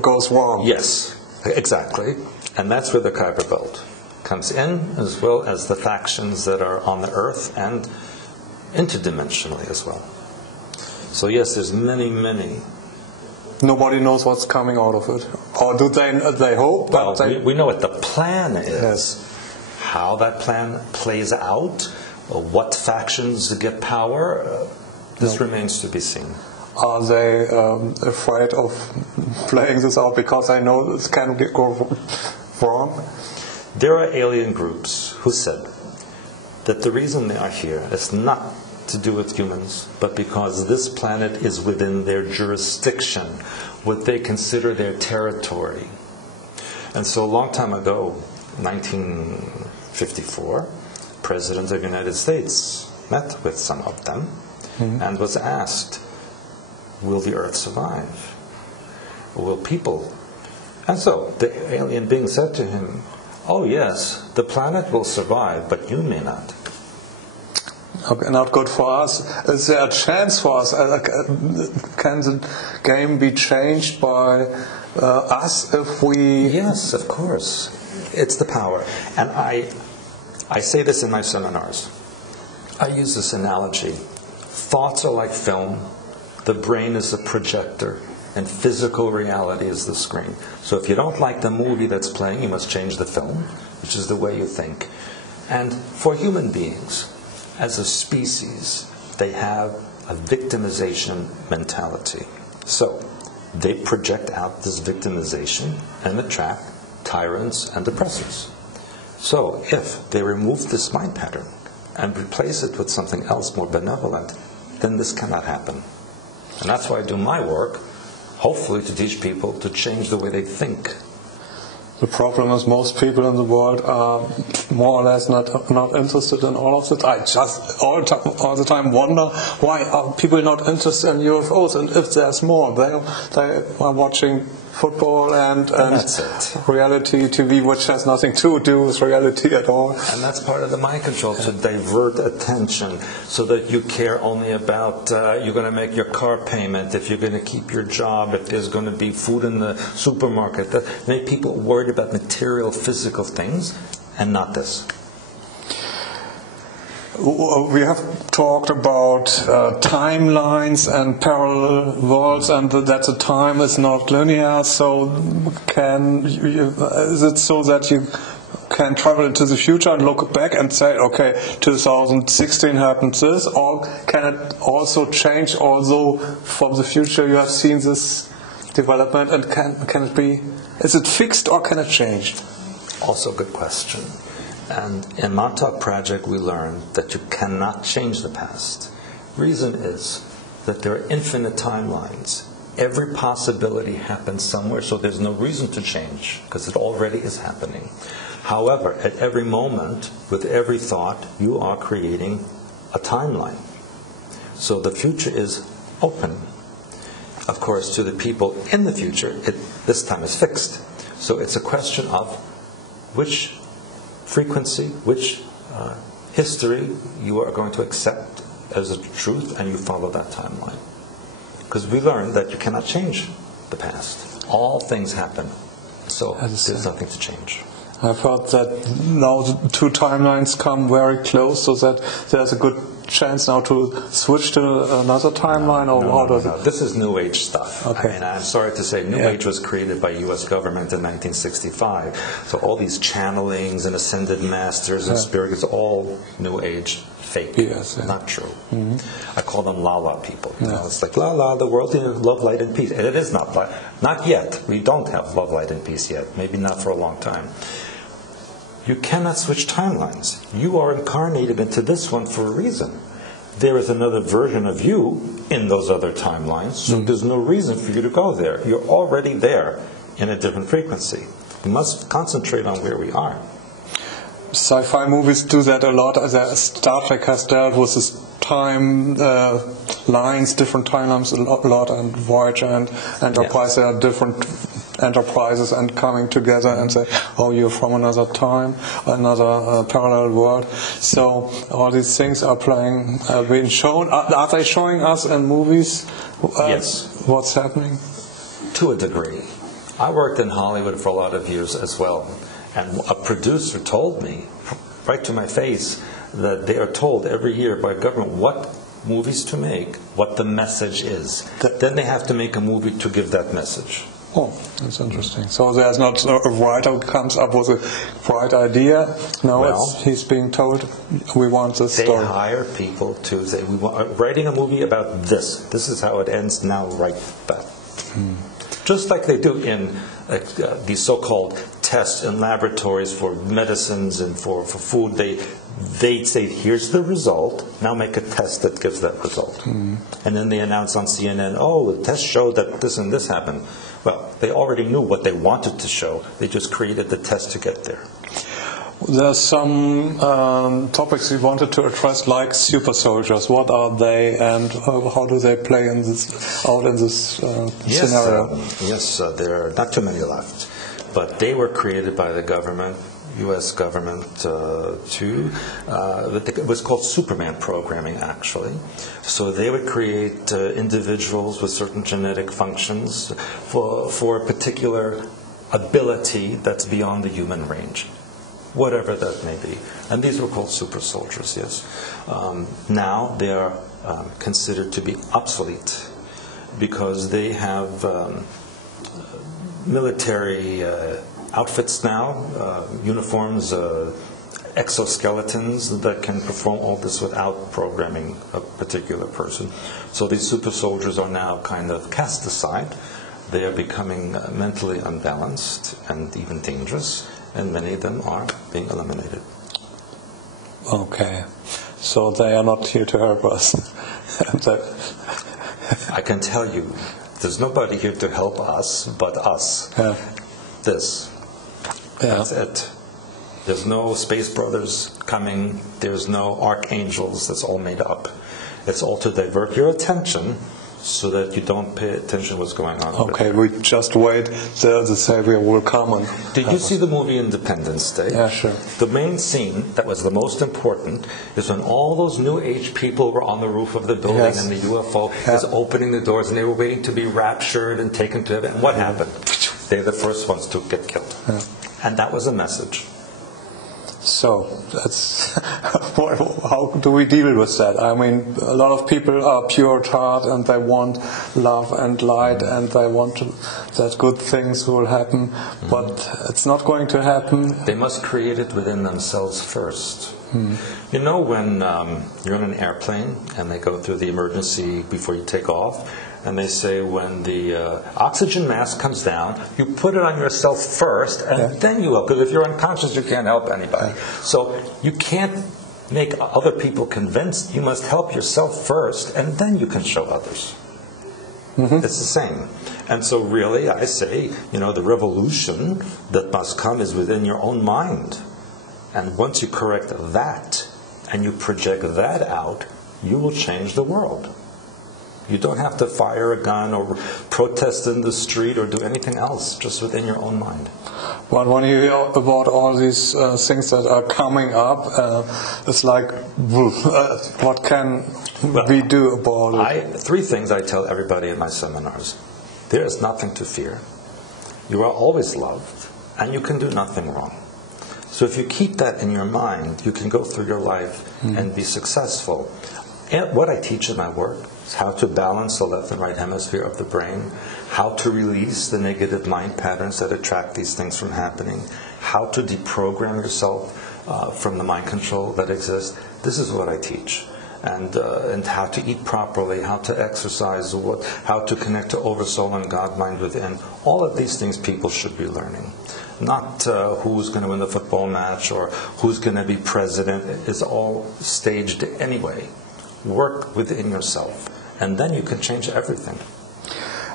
goes wrong. Yes, exactly. And that's where the Kuiper Belt comes in, as well as the factions that are on the Earth and interdimensionally as well. So yes, there's many. Nobody knows what's coming out of it. Or do they hope? Well, we know what the plan is. Yes. How that plan plays out, what factions get power, this remains to be seen. Are they afraid of playing this out because they know this can go wrong? There are alien groups who said that the reason they are here is not to do with humans, but because this planet is within their jurisdiction, what they consider their territory. And so a long time ago, 1954, President of the United States met with some of them and was asked, will the Earth survive? Will people? And so the alien being said to him, oh yes, the planet will survive, but you may not. Okay, not good for us. Is there a chance for us? Can the game be changed by us if we... Yes, of course. It's the power. And I say this in my seminars. I use this analogy. Thoughts are like film. The brain is a projector. And physical reality is the screen. So if you don't like the movie that's playing, you must change the film, which is the way you think. And for human beings, as a species, they have a victimization mentality. So they project out this victimization and attract tyrants and oppressors. So if they remove this mind pattern and replace it with something else more benevolent, then this cannot happen. And that's why I do my work, hopefully to teach people to change the way they think. The problem is most people in the world are more or less not interested in all of this. I just all the time wonder why are people not interested in UFOs, and if there's more. They are watching football and reality TV, which has nothing to do with reality at all. And that's part of the mind control, to divert attention so that you care only about you're going to make your car payment, if you're going to keep your job, if there's going to be food in the supermarket. That make people worried about material, physical things, and not this. We have talked about timelines and parallel worlds, and that the time is not linear. So, is it so that you can travel into the future and look back and say, okay, 2016 happened this, or can it also change? Although from the future you have seen this development, and can it be? Is it fixed or can it change? Also, good question. And in Montauk Project, we learned that you cannot change the past. Reason is that there are infinite timelines. Every possibility happens somewhere, so there's no reason to change, because it already is happening. However, at every moment, with every thought, you are creating a timeline. So the future is open. Of course, to the people in the future, this time is fixed. So it's a question of which frequency, which history you are going to accept as a truth, and you follow that timeline. Because we learned that you cannot change the past. All things happen. So there's nothing to change. I've heard that now the two timelines come very close, so that there's a good chance now to switch to another timeline, or how does it? This is New Age stuff. Okay. I mean, I'm sorry to say, New Age was created by U.S. government in 1965. So all these channelings and ascended masters and spirits, all New Age fake, not true. Mm-hmm. I call them la-la people. You know, it's like la-la, the world is love, light, and peace. And it is not yet. We don't have love, light, and peace yet. Maybe not for a long time. You cannot switch timelines. You are incarnated into this one for a reason. There is another version of you in those other timelines, so there's no reason for you to go there. You're already there in a different frequency. We must concentrate on where we are. Sci-fi movies do that a lot. Star Trek has dealt with this time lines, different timelines a lot, and Voyager and Enterprise, there are different enterprises and coming together and say, oh, you're from another time, another parallel world. So all these things are being shown. Are they showing us in movies? Yes. What's happening? To a degree. I worked in Hollywood for a lot of years as well. And a producer told me, right to my face, that they are told every year by government what movies to make, what the message is. Then they have to make a movie to give that message. Oh, that's interesting. So there's not a writer who comes up with a bright idea. No, he's being told, we want this story. They hire people to say, writing a movie about this. This is how it ends, now write that. Just like they do in these so-called tests in laboratories for medicines and for food, they say, here's the result, now make a test that gives that result. Mm. And then they announce on CNN, oh, the test showed that this and this happened. Well, they already knew what they wanted to show. They just created the test to get there. There's some topics we wanted to address, like super soldiers. What are they, and how do they play in this scenario? Yes, there are not too many left, but they were created by the government, U.S. government, it was called Superman programming, actually. So they would create individuals with certain genetic functions for a particular ability that's beyond the human range, whatever that may be. And these were called super soldiers, yes. Now they are considered to be obsolete because they have military outfits now, uniforms, exoskeletons that can perform all this without programming a particular person. So these super soldiers are now kind of cast aside. They are becoming mentally unbalanced and even dangerous, and many of them are being eliminated. Okay, so they are not here to help us. I can tell you, there's nobody here to help us but us. Yeah. That's it. There's no Space Brothers coming. There's no archangels. That's all made up. It's all to divert your attention so that you don't pay attention to what's going on. Okay, we just wait till the Savior will come. And did you see the movie Independence Day? Yeah, sure. The main scene that was the most important is when all those New Age people were on the roof of the building, yes, and the UFO is opening the doors, and they were waiting to be raptured and taken to heaven. And what happened? They're the first ones to get killed. Yeah. And that was a message. So, that's how do we deal with that? I mean, a lot of people are pure at heart and they want love and light and they want that good things will happen, but it's not going to happen. They must create it within themselves first. You know, when you're in an airplane and they go through the emergency before you take off, and they say when the oxygen mask comes down, you put it on yourself first, and then you help. Because if you're unconscious, you can't help anybody. So you can't make other people convinced. You must help yourself first, and then you can show others. Mm-hmm. It's the same. And so really, I say, the revolution that must come is within your own mind. And once you correct that, and you project that out, you will change the world. You don't have to fire a gun or protest in the street or do anything else, just within your own mind. But when you hear about all these things that are coming up, it's like, what can we do about it? 3 things I tell everybody in my seminars. There is nothing to fear. You are always loved, and you can do nothing wrong. So if you keep that in your mind, you can go through your life and be successful. And what I teach in my work is how to balance the left and right hemisphere of the brain, how to release the negative mind patterns that attract these things from happening, how to deprogram yourself from the mind control that exists. This is what I teach. And how to eat properly, how to exercise, how to connect to Oversoul and God mind within. All of these things people should be learning. Not who's going to win the football match or who's going to be president. It's all staged anyway. Work within yourself, and then you can change everything.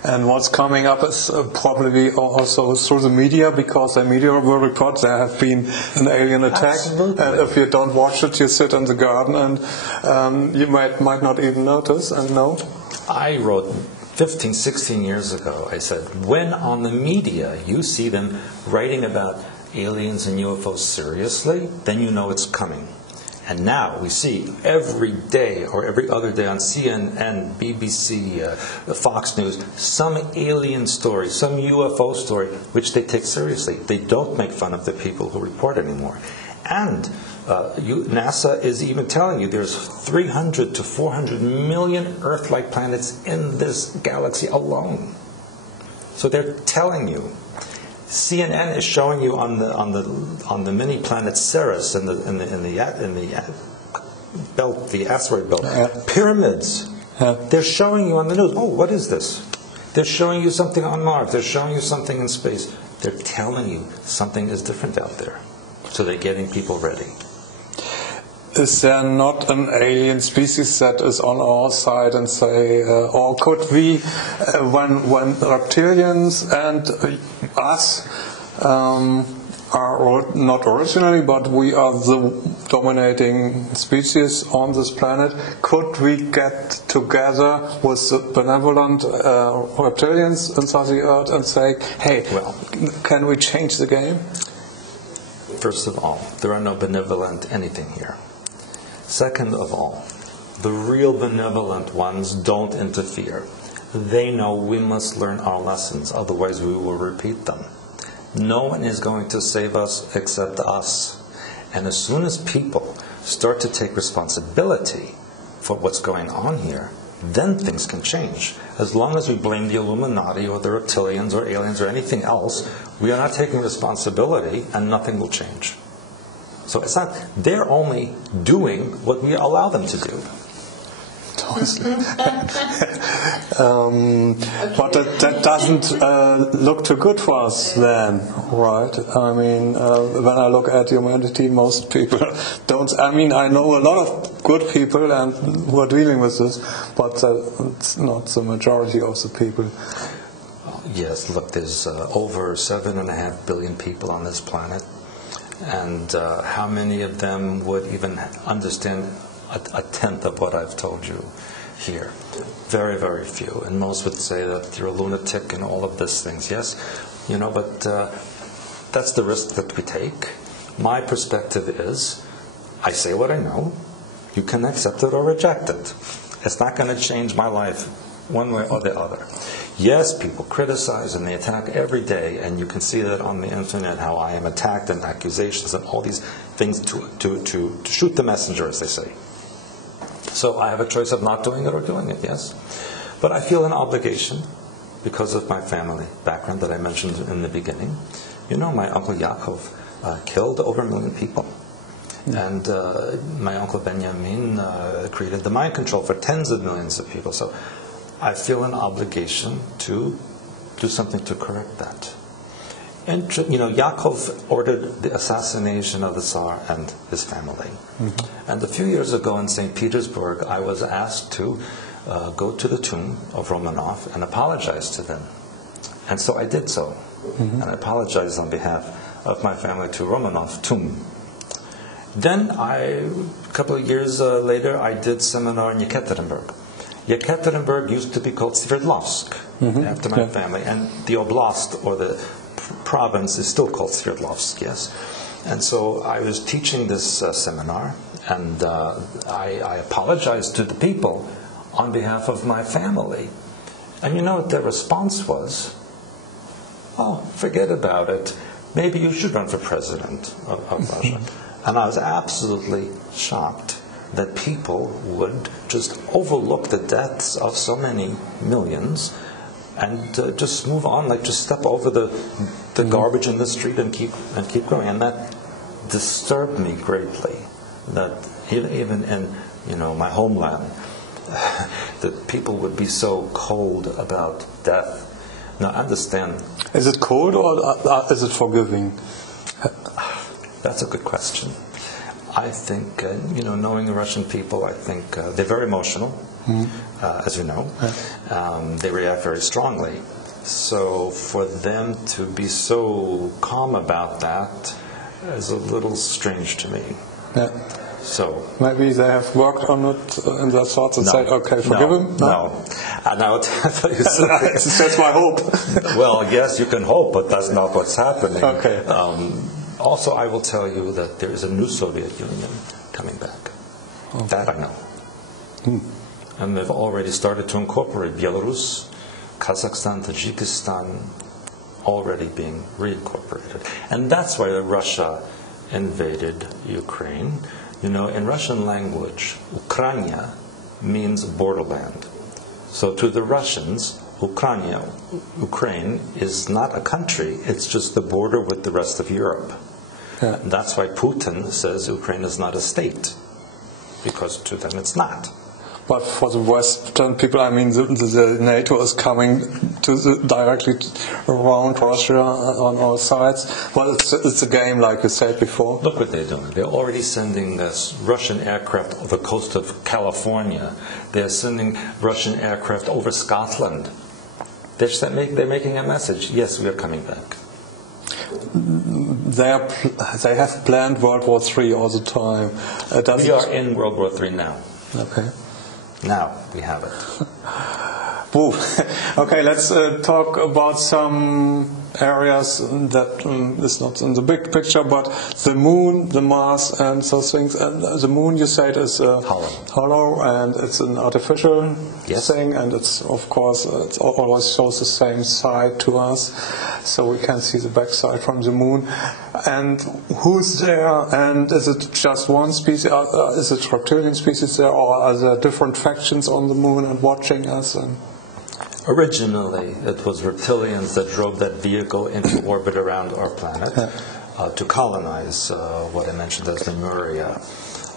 And what's coming up is probably also through the media, because the media will report there have been an alien attack. Absolutely. And if you don't watch it, you sit in the garden and you might not even notice and know. I wrote 15, 16 years ago, I said, when on the media you see them writing about aliens and UFOs seriously, then you know it's coming. And now we see every day or every other day on CNN, BBC, Fox News, some alien story, some UFO story, which they take seriously. They don't make fun of the people who report anymore. And NASA is even telling you there's 300 to 400 million Earth-like planets in this galaxy alone. So they're telling you. CNN is showing you on the mini planet Ceres in the belt, the asteroid belt, pyramids. They're showing you on the news. Oh, what is this? They're showing you something on Mars. They're showing you something in space. They're telling you something is different out there. So they're getting people ready. Is there not an alien species that is on our side and say, or could we, when reptilians and us are not originally, but we are the dominating species on this planet, could we get together with the benevolent reptilians inside the earth and say, hey, well, can we change the game? First of all, there are no benevolent anything here. Second of all, the real benevolent ones don't interfere. They know we must learn our lessons, otherwise we will repeat them. No one is going to save us except us. And as soon as people start to take responsibility for what's going on here, then things can change. As long as we blame the Illuminati or the reptilians or aliens or anything else, we are not taking responsibility and nothing will change. So it's not, they're only doing what we allow them to do. But that doesn't look too good for us then, right? I mean, when I look at humanity, most people don't. I mean, I know a lot of good people and who are dealing with this, but it's not the majority of the people. Yes, look, there's over 7.5 billion people on this planet. And how many of them would even understand a tenth of what I've told you here? Very, very few. And most would say that you're a lunatic and all of these things. Yes, but that's the risk that we take. My perspective is, I say what I know. You can accept it or reject it. It's not going to change my life one way or the other. Yes, people criticize and they attack every day, and you can see that on the internet, how I am attacked and accusations and all these things to shoot the messenger, as they say. So I have a choice of not doing it or doing it, yes. But I feel an obligation because of my family background that I mentioned in the beginning. My Uncle Yaakov killed over 1 million people. And my Uncle Benjamin created the mind control for tens of millions of people. So I feel an obligation to do something to correct that. And Yaakov ordered the assassination of the Tsar and his family. Mm-hmm. And a few years ago in St. Petersburg, I was asked to go to the tomb of Romanov and apologize to them. And so I did so. Mm-hmm. And I apologized on behalf of my family to Romanov tomb. Then a couple of years later, I did seminar in Yekaterinburg. Yekaterinburg used to be called Sverdlovsk, after my family, and the oblast or the province is still called Sverdlovsk, yes. And so I was teaching this seminar, and I apologized to the people on behalf of my family. And you know what their response was? Oh, forget about it. Maybe you should run for president of Russia. And I was absolutely shocked that people would just overlook the deaths of so many millions and just move on, like just step over the garbage in the street and keep going. And that disturbed me greatly. That even in my homeland, that people would be so cold about death. Now, understand. Is it cold or is it forgiving? That's a good question. I think, knowing the Russian people, I think they're very emotional, as you know. They react very strongly. So for them to be so calm about that is a little strange to me. Yeah. So maybe they have worked on it in their thoughts and said, okay, forgive him? No. And I will tell you something. That's my hope. Well, yes, you can hope, but that's not what's happening. Okay. Also, I will tell you that there is a new Soviet Union coming back. Okay. That I know. And they've already started to incorporate Belarus, Kazakhstan, Tajikistan, already being reincorporated. And that's why Russia invaded Ukraine. In Russian language, Ukraina means borderland. So to the Russians, Ukraine is not a country, it's just the border with the rest of Europe. Yeah. And that's why Putin says Ukraine is not a state, because to them it's not. But for the Western people, I mean, the NATO is coming directly around Russia on all sides. But it's a game, like you said before. Look what they're doing. They're already sending Russian aircraft over the coast of California. They're sending Russian aircraft over Scotland. They're making a message. Yes, we are coming back. They have planned World War III all the time. We are in World War III now. Okay. Now we have it. Okay, let's talk about some areas that is not in the big picture, but the moon, the Mars, and those things. And the moon, you said, is hollow, and it's an artificial thing, and it's, of course, it always shows the same side to us, so we can see the backside from the moon. And who's there? And is it just one species? Is it reptilian species there, or are there different factions on the moon and watching us? And originally, it was reptilians that drove that vehicle into orbit around our planet to colonize what I mentioned as Lemuria.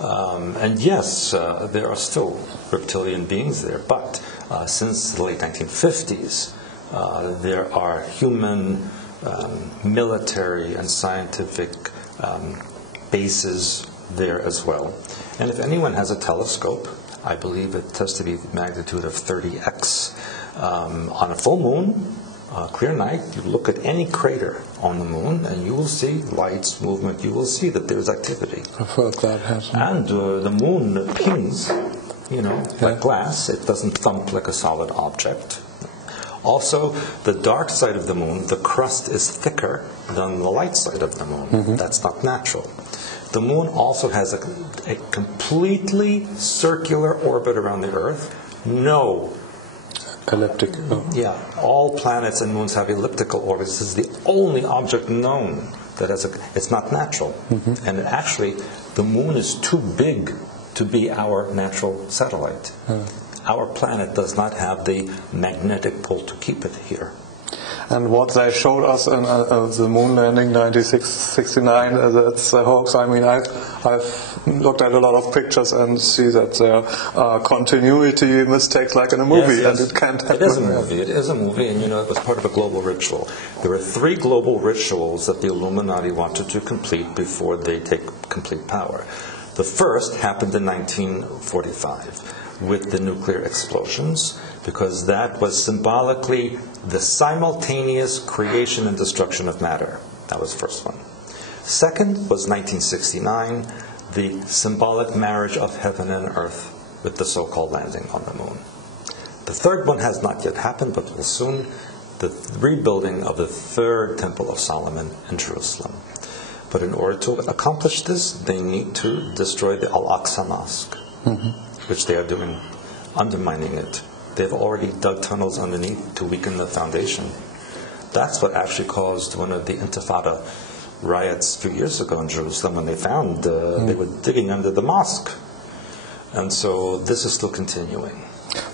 And yes, there are still reptilian beings there, but since the late 1950s, there are human, military, and scientific bases there as well. And if anyone has a telescope, I believe it has to be the magnitude of 30x. On a full moon, clear night, you look at any crater on the moon and you will see lights, movement, you will see that there's activity. I've heard that has. And the moon pings, like glass. It doesn't thump like a solid object. Also, the dark side of the moon, the crust is thicker than the light side of the moon. Mm-hmm. That's not natural. The moon also has a completely circular orbit around the Earth. No elliptic. Yeah, all planets and moons have elliptical orbits. This is the only object known that has it's not natural. Mm-hmm. And actually, the moon is too big to be our natural satellite. Our planet does not have the magnetic pull to keep it here. And what they showed us in the moon landing 1969, that's a hoax. I mean, I've looked at a lot of pictures and see that there are continuity mistakes like in a movie, yes. And it can't happen. It is a movie. It is a movie, and it was part of a global ritual. There were 3 global rituals that the Illuminati wanted to complete before they take complete power. The first happened in 1945 with the nuclear explosions, because that was symbolically the simultaneous creation and destruction of matter. That was the first one. Second was 1969, the symbolic marriage of heaven and earth with the so-called landing on the moon. The third one has not yet happened, but will soon, the rebuilding of the third Temple of Solomon in Jerusalem. But in order to accomplish this, they need to destroy the Al-Aqsa Mosque, which they are doing, undermining it. They've already dug tunnels underneath to weaken the foundation. That's what actually caused one of the Intifada riots a few years ago in Jerusalem, when they found they were digging under the mosque. And so this is still continuing.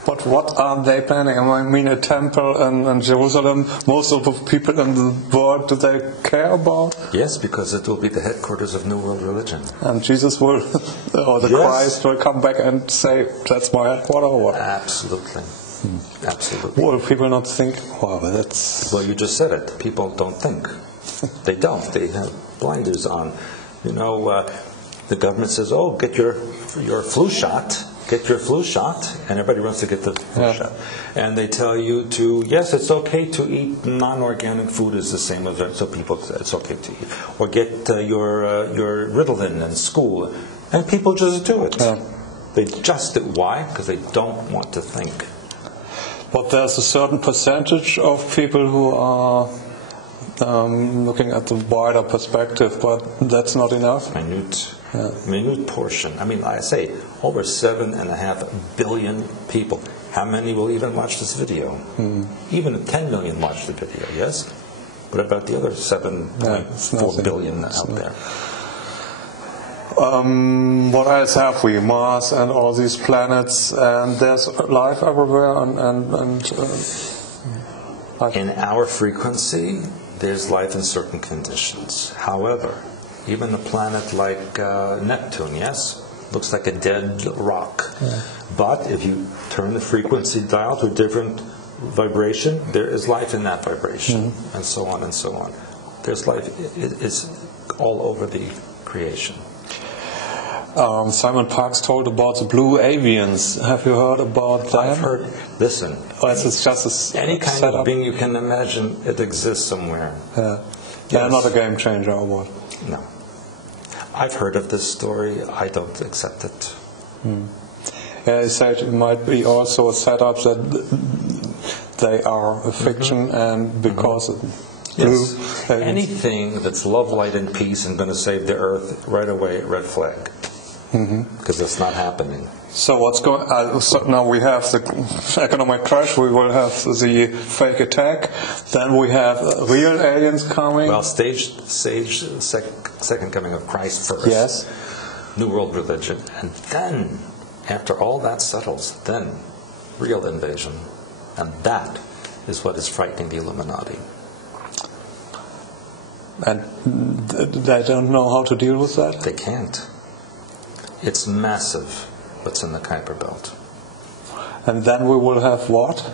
But what are they planning? I mean, a temple in Jerusalem, most of the people in the world, do they care about? Yes, because it will be the headquarters of New World religion. And Jesus will, or the Christ will come back and say, that's my headquarters, or what? Absolutely. Absolutely. Will people not think, wow, that's... Well, you just said it. People don't think. They don't. They have blinders on. The government says, oh, get your flu shot. Get your flu shot, and everybody runs to get the flu shot. And they tell you yes, it's okay to eat non-organic food, is the same as so people say it's okay to eat. Or get your Ritalin in school, and people just do it. Yeah. They just do it. Why? Because they don't want to think. But there's a certain percentage of people who are looking at the wider perspective, but that's not enough. Minute portion. I mean, I say over 7.5 billion people. How many will even watch this video? Even 10 million watch the video, yes? What about the other 7.4 billion out there? What else have we? Mars and all these planets, and there's life everywhere. In our frequency, there's life in certain conditions. However, even a planet like Neptune, yes? looks like a dead rock. Yeah. But if you turn the frequency dial to a different vibration, there is life in that vibration, and so on and so on. There's life. It's all over the creation. Simon Parkes told about the blue avians. Have you heard about that? I've heard. Listen. It's just any kind setup. of being you can imagine, it exists somewhere. Yeah. Yes. They're not a game changer or what? No. I've heard of this story. I don't accept it. Yeah, he said it might be also a setup that they are a fiction, and because of blue Yes. Anything that's love, light, and peace and going to save the earth, right away, red flag. Because it's not happening. So what's going? So now we have the economic crash. We will have the fake attack. Then we have real aliens coming. Well, second coming of Christ first. Yes. New world religion, and then after all that settles, then real invasion, and that is what is frightening the Illuminati. And they don't know how to deal with that? They can't. It's massive what's in the Kuiper Belt. And then we will have what?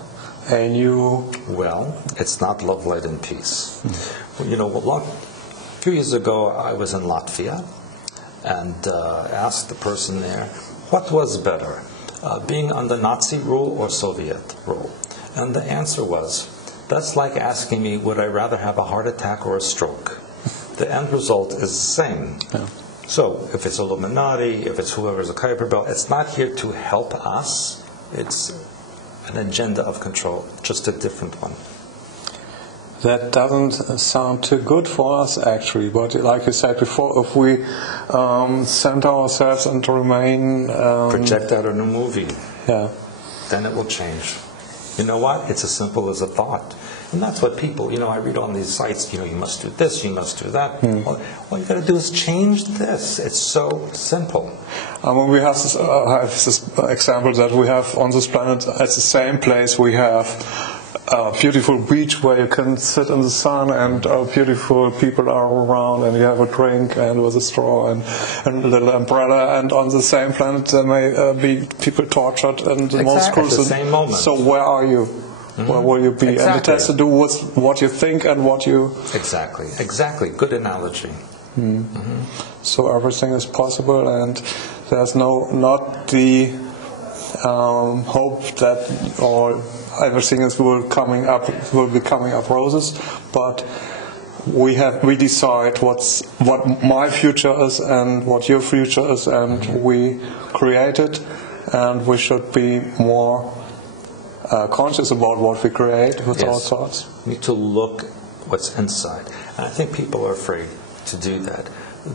A new... Well, it's not love, light, and peace. You know, a few years ago I was in Latvia and asked the person there, what was better, being under Nazi rule or Soviet rule? And the answer was, that's like asking me, would I rather have a heart attack or a stroke? The end result is the same. Yeah. So, if it's Illuminati, if it's whoever's a Kuiper Belt, it's not here to help us. It's an agenda of control, just a different one. That doesn't sound too good for us, actually. But like you said before, if we center ourselves and remain... project out a new movie. Yeah. Then it will change. You know what? It's as simple as a thought. And that's what people, I read on these sites, you must do this, you must do that. Well, all you got to do is change this. It's so simple. We have this example that we have on this planet, at the same place we have a beautiful beach where you can sit in the sun, and beautiful people are around, and you have a drink and with a straw and a little umbrella, and on the same planet there may be people tortured and the most cruel. At the same moment. So where are you? Where will you be? Exactly. And it has to do with what you think and what you... Exactly. Good analogy. So everything is possible, and there's not the hope that everything will be coming up roses, but we decide what my future is and what your future is, and we create it, and we should be more conscious about what we create with our thoughts. We need to look what's inside. And I think people are afraid to do that.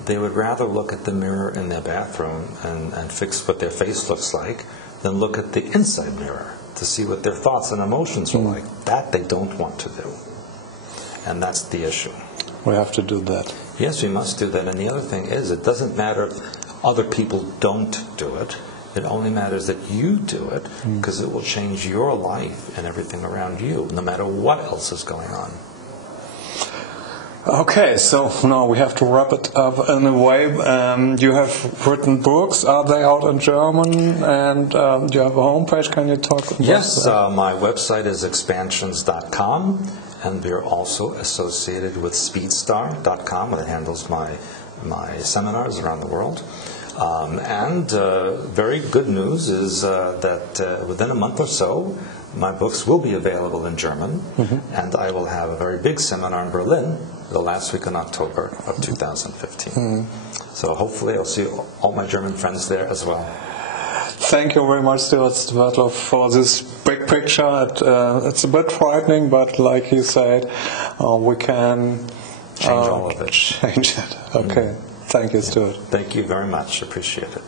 They would rather look at the mirror in their bathroom and fix what their face looks like than look at the inside mirror to see what their thoughts and emotions are like. That they don't want to do. And that's the issue. We have to do that. Yes, we must do that. And the other thing is, it doesn't matter if other people don't do it. It only matters that you do it, because it will change your life and everything around you, no matter what else is going on. Okay, so now we have to wrap it up in a way. You have written books. Are they out in German? And do you have a homepage? Can you talk about that? My website is expansions.com, and we're also associated with speedstar.com, that handles my seminars around the world. And very good news is that within a month or so, my books will be available in German, and I will have a very big seminar in Berlin the last week in October of 2015. So hopefully I'll see all my German friends there as well. Thank you very much, Stewart Swerdlow, for this big picture. It's a bit frightening, but like you said, we can change all of it. Change it. Okay. Thank you, Stewart. Thank you very much. Appreciate it.